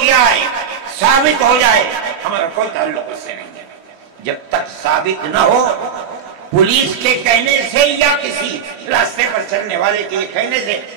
کیا ہے، ثابت ہو جائے، ہمارا کوئی تعلق اس سے نہیں ہے۔ جب تک ثابت نہ ہو، پولیس کے کہنے سے یا کسی راستے پر چلنے والے کے کہنے سے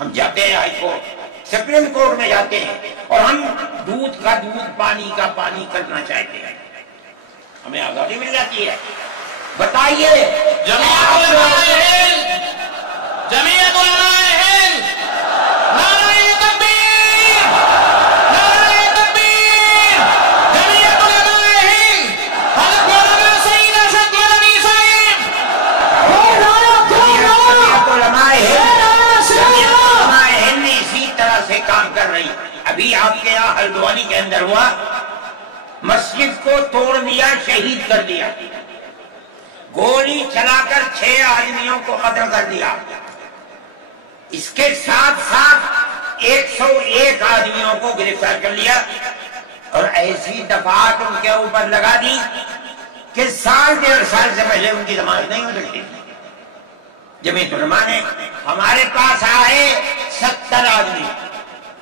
ہم جاتے ہیں ہائی کورٹ، سپریم کورٹ میں جاتے ہیں اور ہم دودھ کا دودھ، پانی کا پانی کرنا چاہتے ہیں، ہمیں آزادی مل جاتی ہے۔ بتائیے، جمعیت علماء ہند، جمعیت علماء ہند، نعرہ تکبیر، نعرہ تکبیر، جمعیت علماء ہند، حضرت مولانا سعید ارشد مدنی صاحب، جمعیت علماء ہند نے اسی طرح سے کام کر رہی۔ ابھی آپ کے یہاں ہلدوانی کے اندر ہوا، مسجد کو توڑ دیا، شہید کر دیا، گولی چلا کر 6 آدمیوں کو قتل کر دیا۔ اس کے ساتھ ساتھ 101 آدمیوں کو گرفتار کر لیا اور ایسی دفعات ان کے اوپر لگا دی کہ 1.5 سال سے پہلے ان کی ضمانت نہیں ہو سکتی. جمعیت علماء نے ہمارے پاس آئے 70 آدمی.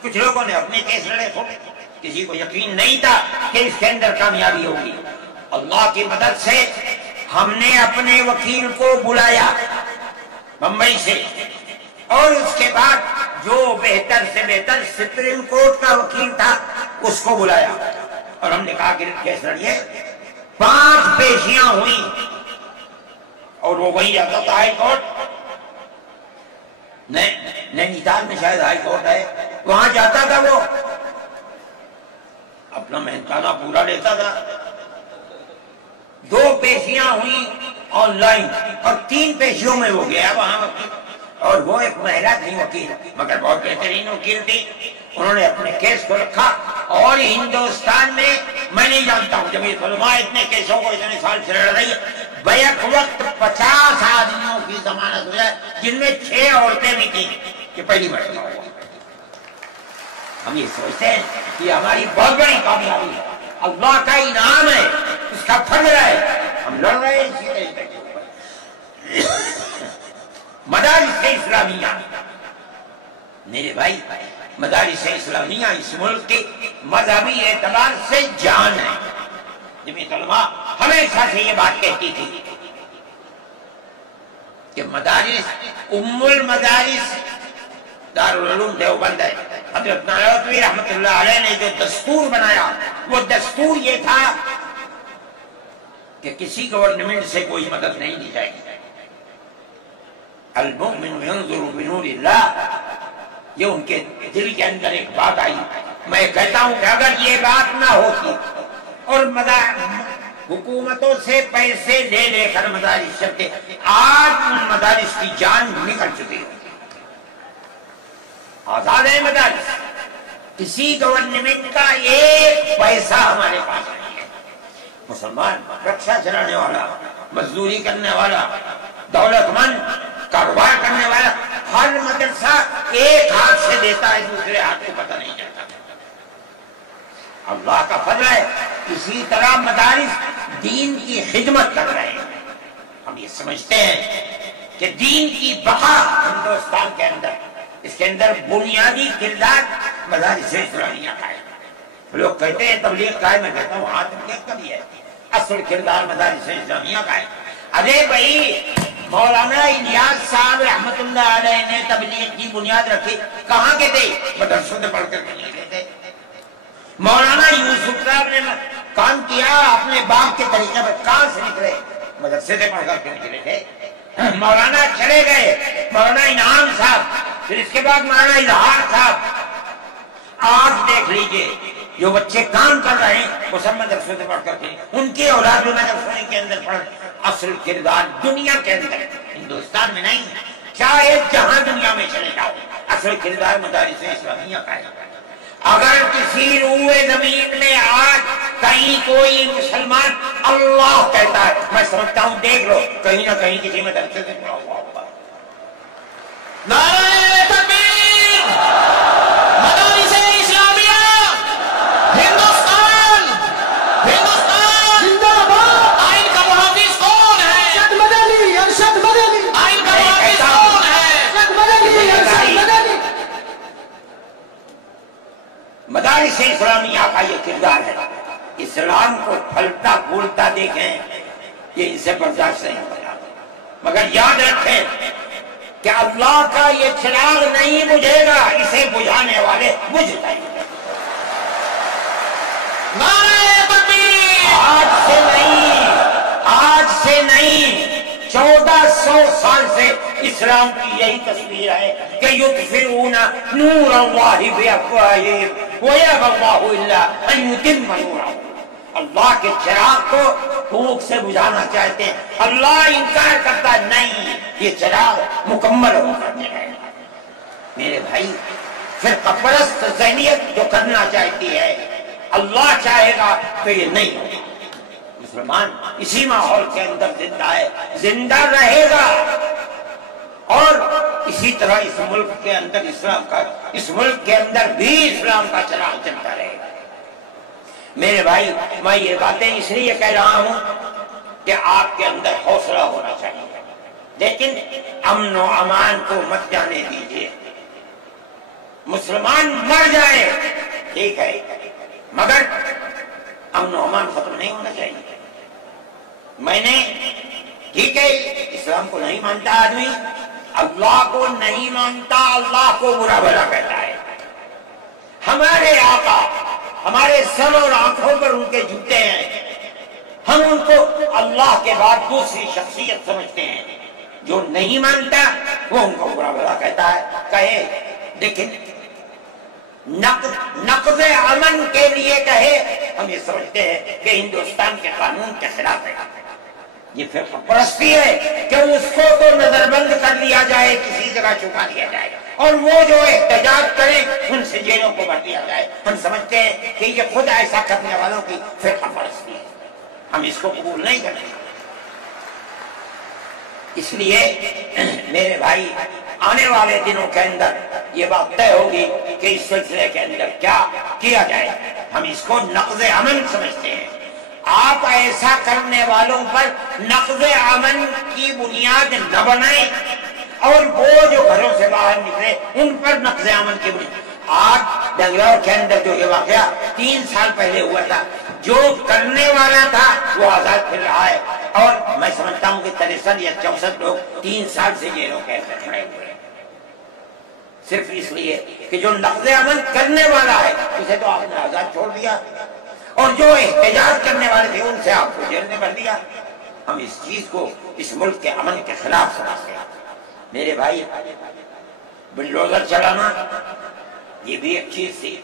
کچھ لوگوں نے اپنے کیس لڑے تھوڑے، کسی کو یقین نہیں تھا کہ اس کے اندر کامیابی ہوگی. اللہ کی مدد سے ہم نے اپنے وکیل کو بلایا بمبئی سے، اور اس کے بعد جو بہتر سے بہتر سپریم کورٹ کا وکیل تھا اس کو بلایا اور ہم نے کہا کہ کیس لڑیے. 5 پیشیاں ہوئی اور وہ وہی آتا تھا ہائی کورٹ، نینی تال میں شاید ہائی کورٹ ہے، وہاں جاتا تھا، وہ اپنا مہنگانہ پورا لیتا تھا. 2 پیشیاں ہوئی آن لائن اور 3 پیشیوں میں وہ گیا وہاں وکیل، اور وہ ایک مہیلا تھی وکیل، مگر بہت بہترین وکیل تھی. انہوں نے اپنے کیس کو رکھا اور ہندوستان میں میں نہیں جانتا ہوں جمعیت علماء اتنے کیسوں کو اتنے سال سے لڑ رہی ہے. بیک وقت 50 آدمیوں کی ضمانت ہو جائے، جن میں 6 عورتیں بھی تھیں، کہ پہلی مرتبہ ہوا. ہم یہ سوچتے ہیں کہ ہماری بہت بڑی کامیابی ہے، اللہ کا انعام ہے، اس کا فضل ہے. ہم لڑ رہے ہیں اسی طریقے کے اوپر. مدارس اسلامیہ، میرے بھائی، مدارس اسلامیہ اس ملک کی مذہبی اعتبار سے جان ہے. جمعیت علماء ہمیشہ سے یہ بات کہتی تھی کہ مدارس ام المدارس دارالعلوم دیوبند ہے. حضرت نانوتوی رحمت اللہ علیہ نے جو دستور بنایا وہ دستور یہ تھا کہ کسی گورنمنٹ سے کوئی مدد نہیں دی جائے گی. المؤمن ينظر بنور اللہ، یہ ان کے دل کے اندر ایک بات آئی. میں کہتا ہوں کہ اگر یہ بات نہ ہوتی اور حکومتوں سے پیسے لے لے کر مدارس چلتے، آج ان مدارس کی جان نکل چکی ہے. آزاد ہے مدارس، کسی گورنمنٹ کا ایک پیسہ ہمارے پاس نہیں ہے. مسلمان رکشا چلانے والا، مزدوری کرنے والا، دولت مند، کاروبار کرنے والا، ہر مدرسہ ایک ہاتھ سے دیتا ہے، دوسرے ہاتھ کو پتہ نہیں چلتا. اللہ کا فضل ہے. اسی طرح مدارس دین کی خدمت کر رہے ہیں. ہم یہ سمجھتے ہیں کہ دین کی بقا ہندوستان کے اندر، اس کے اندر بنیادی کردار مدارس اسلامیہ کا ہے. لوگ کہتے ہیں تبلیغ کا ہے، میں کہتا ہوں ہاں تبلیغ کا بھی ہے، اصل کردار مدارس اسلامیہ کا ہے. ارے بھائی، مولانا الیاس صاحب رحمت اللہ علیہ نے تبلیغ کی بنیاد رکھی، کہاں کے تھے؟ مدرسوں سے پڑھ کر نکلے تھے. مولانا یوسف صاحب نے کام کیا اپنے باپ کے طریقے پر، کہاں سے نکلے؟ مدرسے سے پڑھ کر نکلے تھے. مولانا چلے گئے، مولانا انعام صاحب، پھر اس کے بعد مولانا اظہار صاحب. آج دیکھ لیجئے جو بچے کام کر رہے ہیں وہ سب مدرسوں سے پڑھ کر کے، ان کی اولاد بھی مدرسوں کے اندر پڑھ. اصل کردار دنیا کے اندر، ہندوستان میں نہیں، چاہے جہاں دنیا میں چلے جاؤ، اصل کردار مدارس اسلامیہ کا ہے. اگر کسی روئے زمین میں آج کہیں کوئی مسلمان اللہ کہتا ہے، میں سمجھتا ہوں دیکھ لو کہیں نہ کہیں کسی مدرسے سے پڑھا ہوا ہوگا. نعرہ تکبیر! مدارس اسلامیہ ہندوستان! ہندوستان زندہ باد! آئین کا محافظ کون ہے؟ ارشد مدنی! ارشد مدنی! آئین کا محافظ کون ہے؟ ارشد مدنی! ارشد مدنی! مدارس اسلامیہ کا یہ کردار ہے. اسلام کو پھلتا پھولتا دیکھیں، یہ ان سے برداشت نہیں ہوتا. مگر یاد رکھیں کہ اللہ کا یہ چراغ نہیں بجھے گا، اسے بجھانے والے بجھ جائیں گے. نعرہ تکبیر! آج سے نہیں 1400 سال سے اسلام کی یہی تصویر ہے کہ یطفئون نور اللہ بافواہہم ویأبی اللہ الا ان یتم نورہ. اللہ کے چراغ کو پھونک سے بجھانا چاہتے ہیں، اللہ انکار کرتا نہیں، یہ چراغ مکمل ہو کر دے گا. میرے بھائی، فرقہ پرست ذہنیت جو کرنا چاہتی ہے، اللہ چاہے گا تو یہ نہیں ہوگا. مسلمان اسی ماحول کے اندر زندہ ہے، زندہ رہے گا. اور اسی طرح اس ملک کے اندر اس ملک کے اندر بھی اسلام کا چراغ چلتا رہے گا۔ میرے بھائی، میں یہ باتیں اس لیے کہہ رہا ہوں کہ آپ کے اندر حوصلہ ہونا چاہیے، لیکن امن و امان کو مت جانے دیجیے۔ مسلمان مر جائے ٹھیک ہے، مگر امن و امان ختم نہیں ہونا چاہیے۔ میں نے ٹھیک ہے، اسلام کو نہیں مانتا آدمی، اللہ کو نہیں مانتا، اللہ کو برا بھلا کہتا ہے۔ ہمارے آقا ہمارے سر اور آنکھوں پر ان کے جوتے ہیں، ہم ان کو اللہ کے بعد دوسری شخصیت سمجھتے ہیں۔ جو نہیں مانتا وہ ان کو برا بھلا کہتا ہے، کہے، لیکن نقض امن کے لیے کہے، ہم یہ سمجھتے ہیں کہ ہندوستان کے قانون کے خلاف ہے۔ یہ فرقہ پرستی ہے کہ اس کو تو نظر بند کر لیا جائے، کسی جگہ چھپا دیا جائے، اور وہ جو احتجاج کریں ان سے جیلوں کو بھر دیا جائے۔ ہم سمجھتے ہیں کہ یہ خود ایسا کرنے والوں کی فرقہ پرستی ہے، ہم اس کو قبول نہیں کرتے۔ اس لیے میرے بھائی، آنے والے دنوں کے اندر یہ بات طے ہوگی کہ اس سلسلے کے اندر کیا کیا جائے۔ ہم اس کو نقض امن سمجھتے ہیں۔ آپ ایسا کرنے والوں پر نقض امن کی بنیاد نہ بنائیں، اور وہ جو گھروں سے باہر نکلے ان پر نقض امن کی بنیاد۔ آج بنگلور کے اندر جو یہ واقعہ 3 سال پہلے ہوا تھا، جو کرنے والا تھا وہ آزاد پھر رہا ہے، اور میں سمجھتا ہوں کہ 63 یا 64 لوگ 3 سال سے جیلوں کے اندر کھڑے ہوئے، صرف اس لیے کہ جو نقض امن کرنے والا ہے اسے تو آپ نے آزاد چھوڑ دیا، اور جو احتجاج کرنے والے تھے ان سے آپ کو جیل میں بھر دیا۔ ہم اس چیز کو اس ملک کے امن کے خلاف سمجھتے ہیں۔ میرے بھائی، بلڈوزر چلانا یہ بھی ایک چیز تھی۔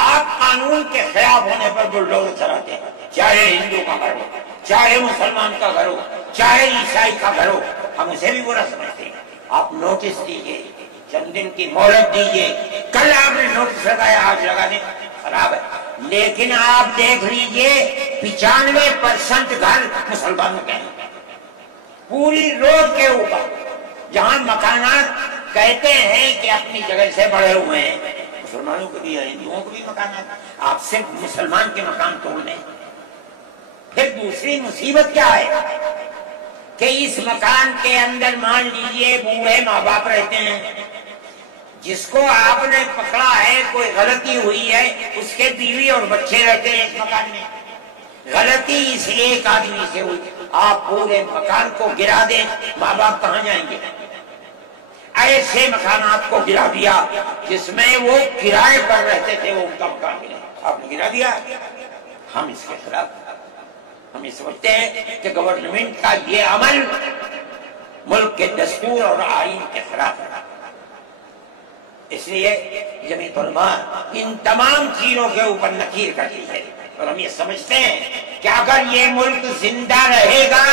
آپ قانون کے خلاف ہونے پر بلڈوزر چلاتے ہیں، چاہے ہندو کا گھر ہو، چاہے مسلمان کا گھر ہو، چاہے عیسائی کا گھر ہو، ہم اسے بھی برا سمجھتے ہیں۔ آپ نوٹس دیجیے، چند دن کی مہلت دیجیے، کل آپ نے نوٹس لگایا آج لگا دیں، خراب ہے۔ لیکن آپ دیکھ لیجئے 95% گھر مسلمانوں کے ہیں، پوری روڈ کے اوپر، جہاں مکانات کہتے ہیں کہ اپنی جگہ سے بڑھے ہوئے ہیں، مسلمانوں کے بھی ہیں، ہندوؤں کے بھی مکانات، آپ صرف مسلمان کے مکان توڑ لیں۔ پھر دوسری مصیبت کیا ہے کہ اس مکان کے اندر مان لیجئے بوڑھے ماں باپ رہتے ہیں، جس کو آپ نے پکڑا ہے کوئی غلطی ہوئی ہے، اس کے بیوی اور بچے رہتے ہیں اس مکان میں، غلطی اس ایک آدمی سے ہوئی، آپ پورے مکان کو گرا دیں، ماں باپ کہاں جائیں گے؟ ایسے مکانات کو گرا دیا جس میں وہ کرائے پر رہتے تھے، وہ ان کا مکان ملے، آپ نے گرا دیا۔ ہم اس کے خلاف، ہم یہ سمجھتے ہیں کہ گورنمنٹ کا یہ عمل ملک کے دستور اور آئین کے خلاف ہے۔ اس لیے جمعیت علماء ان تمام چیزوں کے اوپر نکیر کرتی ہے، اور ہم یہ سمجھتے ہیں کہ اگر یہ ملک زندہ رہے گا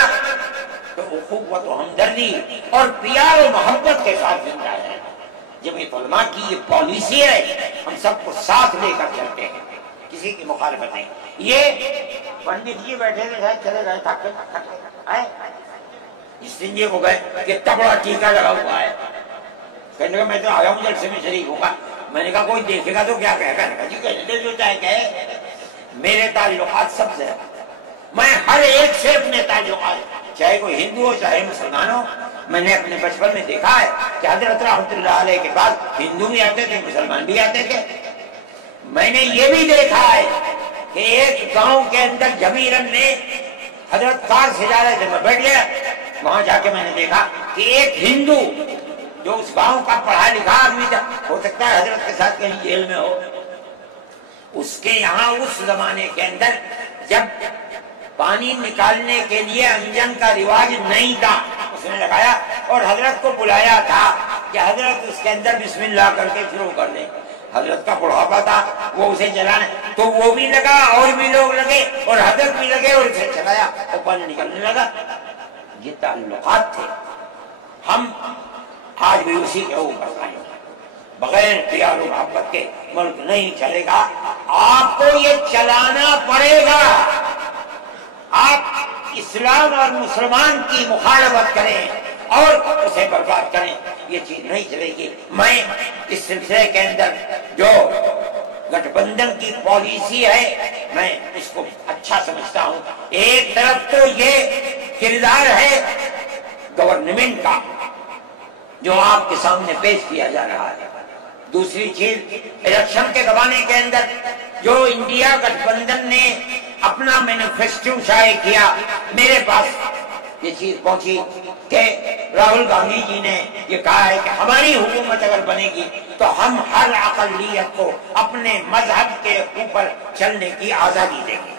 تو اخوت و ہمدردی اور پیار و محبت کے ساتھ زندہ رہے گا۔ جمعیت علماء کی یہ پالیسی ہے، ہم سب کو ساتھ لے کر چلتے ہیں، کسی کی مخالفت نہیں۔ یہ پنڈت جی بیٹھے تھے، شاید چلے گئے، تھک آئے اس دن یہ ہو گئے کہ تبڑا ٹیکا لگا ہوا ہے، کہنے کا میں تو آیا ہوں جلسے میں شریک ہوں گا۔ میں نے کہا کوئی دیکھے گا تو کیا کہے گا؟ جی کہنے جو چاہے کہے، میرے تعلقات سب سے، میں ہر ایک سے اپنے تعلقات، چاہے کوئی ہندو ہو چاہے مسلمان ہو، میں نے اپنے بچپن میں دیکھا ہے کہ حضرت رحمت اللہ علیہ کے بعد ہندو بھی آتے تھے، مسلمان بھی آتے تھے۔ میں نے یہ بھی دیکھا ہے کہ ایک گاؤں کے اندر جمیرن میں حضرت کار سے جا رہے تھے، میں بیٹھ گیا، وہاں جا کے میں نے دیکھا کہ ایک ہندو جو اس گاؤں کا پڑھا لکھا آدمی تھا، ہو سکتا ہے حضرت کے ساتھ کہیں جیل میں ہو، اس کے یہاں اس زمانے کے اندر جب پانی نکالنے کے لیے انجن کا رواج نہیں تھا، اس نے لگایا اور حضرت کو بلایا تھا کہ حضرت اس کے اندر بسم اللہ کر کے شروع کر دیں۔ حضرت کا بڑھاپا تھا، وہ اسے چلانے، تو وہ بھی لگا اور بھی لوگ لگے اور حضرت بھی لگے اور اسے چلایا اور پانی نکلنے لگا۔ یہ تعلقات تھے۔ ہم آج بھی اسی کے اوپر قائم ہیں۔ بغیر پیار و محبت کے ملک نہیں چلے گا، آپ کو یہ چلانا پڑے گا۔ آپ اسلام اور مسلمان کی مخالفت کریں اور اسے برباد کریں، یہ چیز نہیں چلے گی۔ میں اس سلسلے کے اندر جو گٹھ بندھن کی پالیسی ہے میں اس کو اچھا سمجھتا ہوں۔ ایک طرف تو یہ کردار ہے گورنمنٹ کا جو آپ کے سامنے پیش کیا جا رہا ہے، دوسری چیز الیکشن کے زمانے کے اندر جو انڈیا گٹھ بندھن نے اپنا مینیفیسٹو شائع کیا، میرے پاس یہ چیز پہنچی کہ راہل گاندھی جی نے یہ کہا ہے کہ ہماری حکومت اگر بنے گی تو ہم ہر اقلیت کو اپنے مذہب کے اوپر چلنے کی آزادی دیں گے۔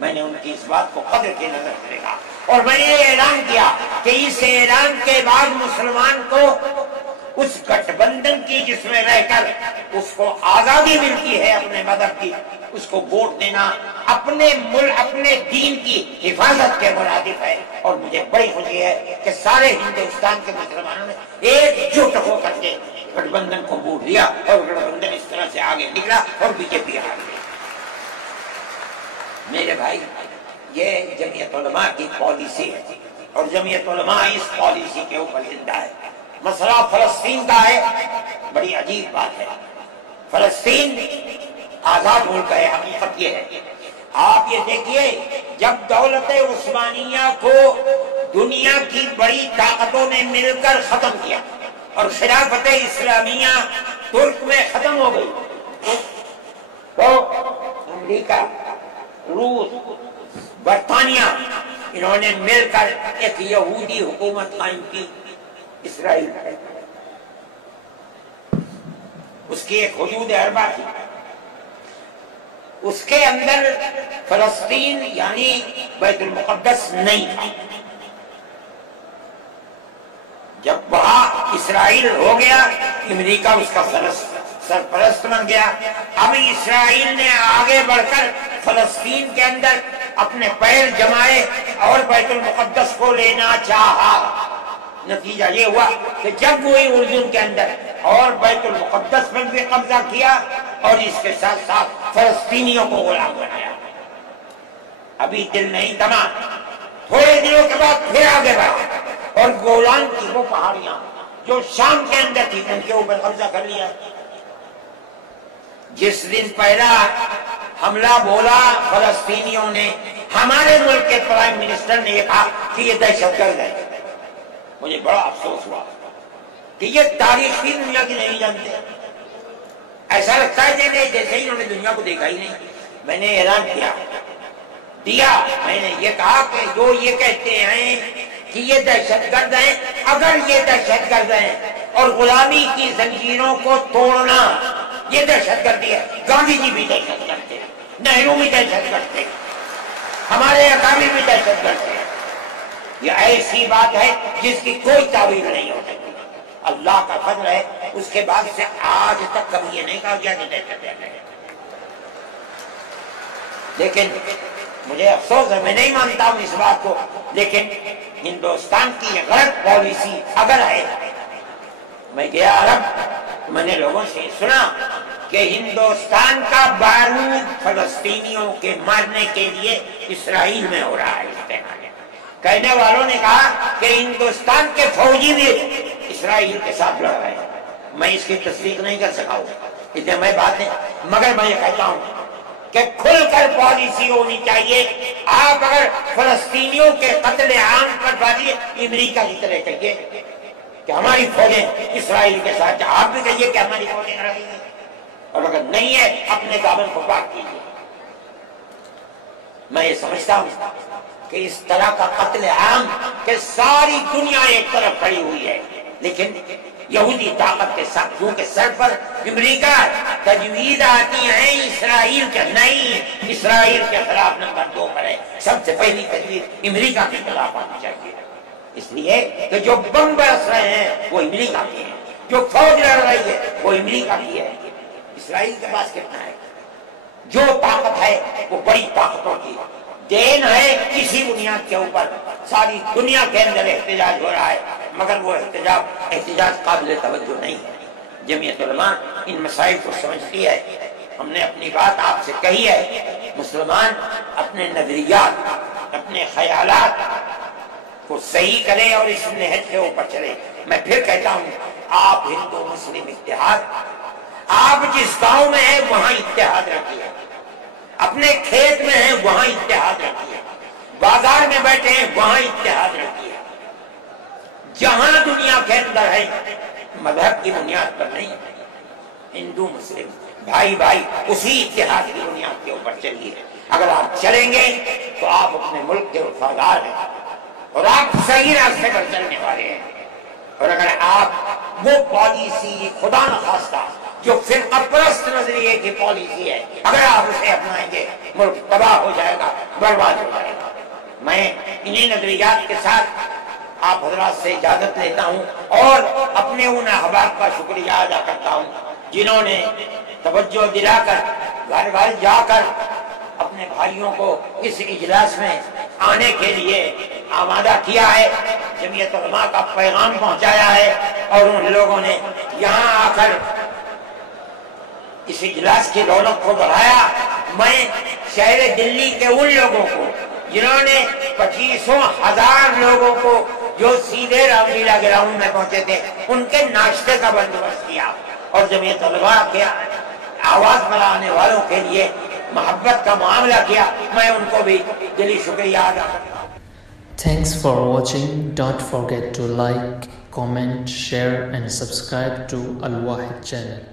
میں نے ان کی اس بات کو قدر کی نظر سے دیکھا اور میں نے یہ اعلان کیا کہ اس اعلان کے بعد مسلمان کو اس گٹھ بندھن کی جس میں رہ کر اس کو آزادی ملتی ہے اپنے مذہب کی، اس کو ووٹ دینا اپنے ملک اپنے دین کی حفاظت کے مرادف ہے۔ اور مجھے بڑی خوشی ہے کہ سارے ہندوستان کے مسلمانوں نے ایک جٹ ہو کر کے گٹھ بندھن کو ووٹ دیا اور گٹھ بندھن اس طرح سے آگے نکلا اور بی جے پی آ گئی۔ میرے بھائی یہ جمعیت علماء کی پالیسی ہے اور جمعیت علماء اس پالیسی کے اوپر زندہ ہے۔ مسئلہ فلسطین کا ہے، بڑی عجیب بات ہے۔ فلسطین آزاد ملک ہے، حقیقت یہ ہے۔ آپ یہ دیکھیے جب دولت عثمانیہ کو دنیا کی بڑی طاقتوں نے مل کر ختم کیا اور خلافت اسلامیہ ترک میں ختم ہو گئی تو امریکہ، روس، برطانیہ انہوں نے مل کر ایک یہودی حکومت قائم کی، اسرائیل۔ اس کی ایک حدود اربع تھی، اس کے اندر فلسطین یعنی بیت المقدس نہیں تھا۔ جب وہاں اسرائیل ہو گیا، امریکہ اس کا سرپرست بن گیا۔ اب اسرائیل نے آگے بڑھ کر فلسطین کے اندر اپنے پیر جمائے اور بیت المقدس کو لینا چاہا۔ نتیجہ یہ ہوا کہ جب وہی اردن کے اندر اور بیت المقدس پر بھی قبضہ کیا اور اس کے ساتھ ساتھ فلسطینیوں کو غلام بنایا۔ ابھی دل نہیں تھما، تھوڑے دنوں کے بعد پھر آگے بڑھا اور گولان کی وہ پہاڑیاں جو شام کے اندر تھی ان کے اوپر قبضہ کر لیا۔ جس دن پہلا حملہ بولا فلسطینیوں نے، ہمارے ملک کے پرائم منسٹر نے یہ کہا کہ یہ دہشت گرد ہے۔ مجھے بڑا افسوس ہوا کہ یہ تاریخ بھی دنیا کی نہیں جانتے۔ ایسا لگتا ہے جیسے ہی انہوں نے دنیا کو دیکھا ہی نہیں۔ میں نے اعلان دیا میں نے یہ کہا کہ جو یہ کہتے ہیں کہ یہ دہشت گرد ہیں، اگر یہ دہشت گرد ہیں اور غلامی کی زنجیروں کو توڑنا یہ دہشت گردی ہے، گاندھی جی بھی دہشت گرد تھے، نہرو بھی دہشت گرد تھے، ہمارے اکابر بھی دہشت گرد تھے۔ یہ ایسی بات ہے جس کی کوئی تعبیر نہیں ہو سکتی۔ اللہ کا فضل ہے اس کے بعد سے آج تک کبھی یہ نہیں کہا گیا کہ دہشت گرد ہے۔ لیکن مجھے افسوس ہے، میں نہیں مانتا ہوں اس بات کو، لیکن ہندوستان کی غلط پالیسی اگر ہے۔ میں گیا عرب، میں نے لوگوں سے سنا کہ ہندوستان کا بارود فلسطینیوں کے مارنے کے لیے اسرائیل میں ہو رہا ہے استعمال۔ کہنے والوں نے کہا کہ ہندوستان کے فوجی بھی اسرائیل کے ساتھ لڑ رہے ہیں۔ میں اس کی تصدیق نہیں کر سکا ہوں، اتنے میں بات نہیں، مگر میں یہ کہتا ہوں کہ کھل کر پالیسی ہونی چاہیے۔ آپ اگر فلسطینیوں کے قتل عام پر بازی امریکہ کی طرح کہیے کہ ہماری فوجیں اسرائیل کے ساتھ، آپ بھی کہیے کہ ہماری فوجیں لڑ رہی ہیں، اور اگر نہیں ہے اپنے دامن کو پاک کیجیے۔ میں یہ سمجھتا ہوں کہ اس طرح کا قتل عام کہ ساری دنیا ایک طرف کھڑی ہوئی ہے، لیکن یہودی طاقت کے ساتھ کیونکہ سر پر امریکہ تجویز آتی ہیں اسرائیل کے، نہیں، اسرائیل کے خلاف نمبر 2 پر ہے۔ سب سے پہلی تجویز امریکہ کے خلاف آنی چاہیے، اس لیے کہ جو بم برس رہے ہیں وہ امریکہ کے ہیں، جو فوج لڑ رہی ہے وہ امریکہ کی ہے۔ اسرائیل کے پاس کتنا ہے؟ جو طاقت ہے وہ بڑی طاقتوں کی دین ہے۔ کسی بنیاد کے اوپر ساری دنیا کے اندر احتجاج ہو رہا ہے، مگر وہ احتجاج قابل توجہ نہیں ہے۔ جمعیت علماء ان مسائل کو سمجھتی ہے۔ ہم نے اپنی بات آپ سے کہی ہے، مسلمان اپنے نظریات، اپنے خیالات کو صحیح کرے اور اس نہج کے اوپر چلے۔ میں پھر کہتا ہوں آپ ہندو مسلم اتحاد، آپ جس گاؤں میں ہیں وہاں اتحاد رکھیے، اپنے کھیت میں ہیں وہاں اتحاد رکھیے، بازار میں بیٹھے ہیں وہاں اتحاد رکھیے، جہاں دنیا کے اندر ہے مذہب کی بنیاد پر نہیں، ہندو مسلم بھائی بھائی اسی اتحاد کی بنیاد کے اوپر چلیے۔ اگر آپ چلیں گے تو آپ اپنے ملک کے وفادار ہیں اور آپ صحیح راستے پر چلنے والے ہیں، اور اگر آپ وہ پالیسی خدا نخواستہ جو فرقہ پرست نظریے کی پالیسی ہے اگر آپ اسے اپنائیں گے، ملک تباہ ہو جائے گا، برباد ہو جائے گا۔ میں انہی نظریات کے ساتھ آپ حضرات سے اجازت لیتا ہوں اور اپنے ان احباب کا شکریہ ادا کرتا ہوں جنہوں نے توجہ دلا کر گھر گھر جا کر اپنے بھائیوں کو اس اجلاس میں آنے کے لیے آمادہ کیا ہے، جمعیت علماء کا پیغام پہنچایا ہے، اور ان لوگوں نے یہاں آ کر اس اجلاس کی رونق کو بڑھایا۔ میں شہر دلی کے ان لوگوں کو جنہوں نے 25,000 لوگوں کو جو سیدھے رام لیلا گراؤنڈ میں پہنچے تھے ان کے ناشتے کا بندوبست کیا، اور جمعیت علماء کے آواز بڑھانے والوں کے لیے محبت کا معاملہ کیا، میں ان کو بھی دلی شکریہ ادا کرتا ہوں۔ Thanks for watching. Don't forget to like, comment, share and subscribe to Al Wahid channel.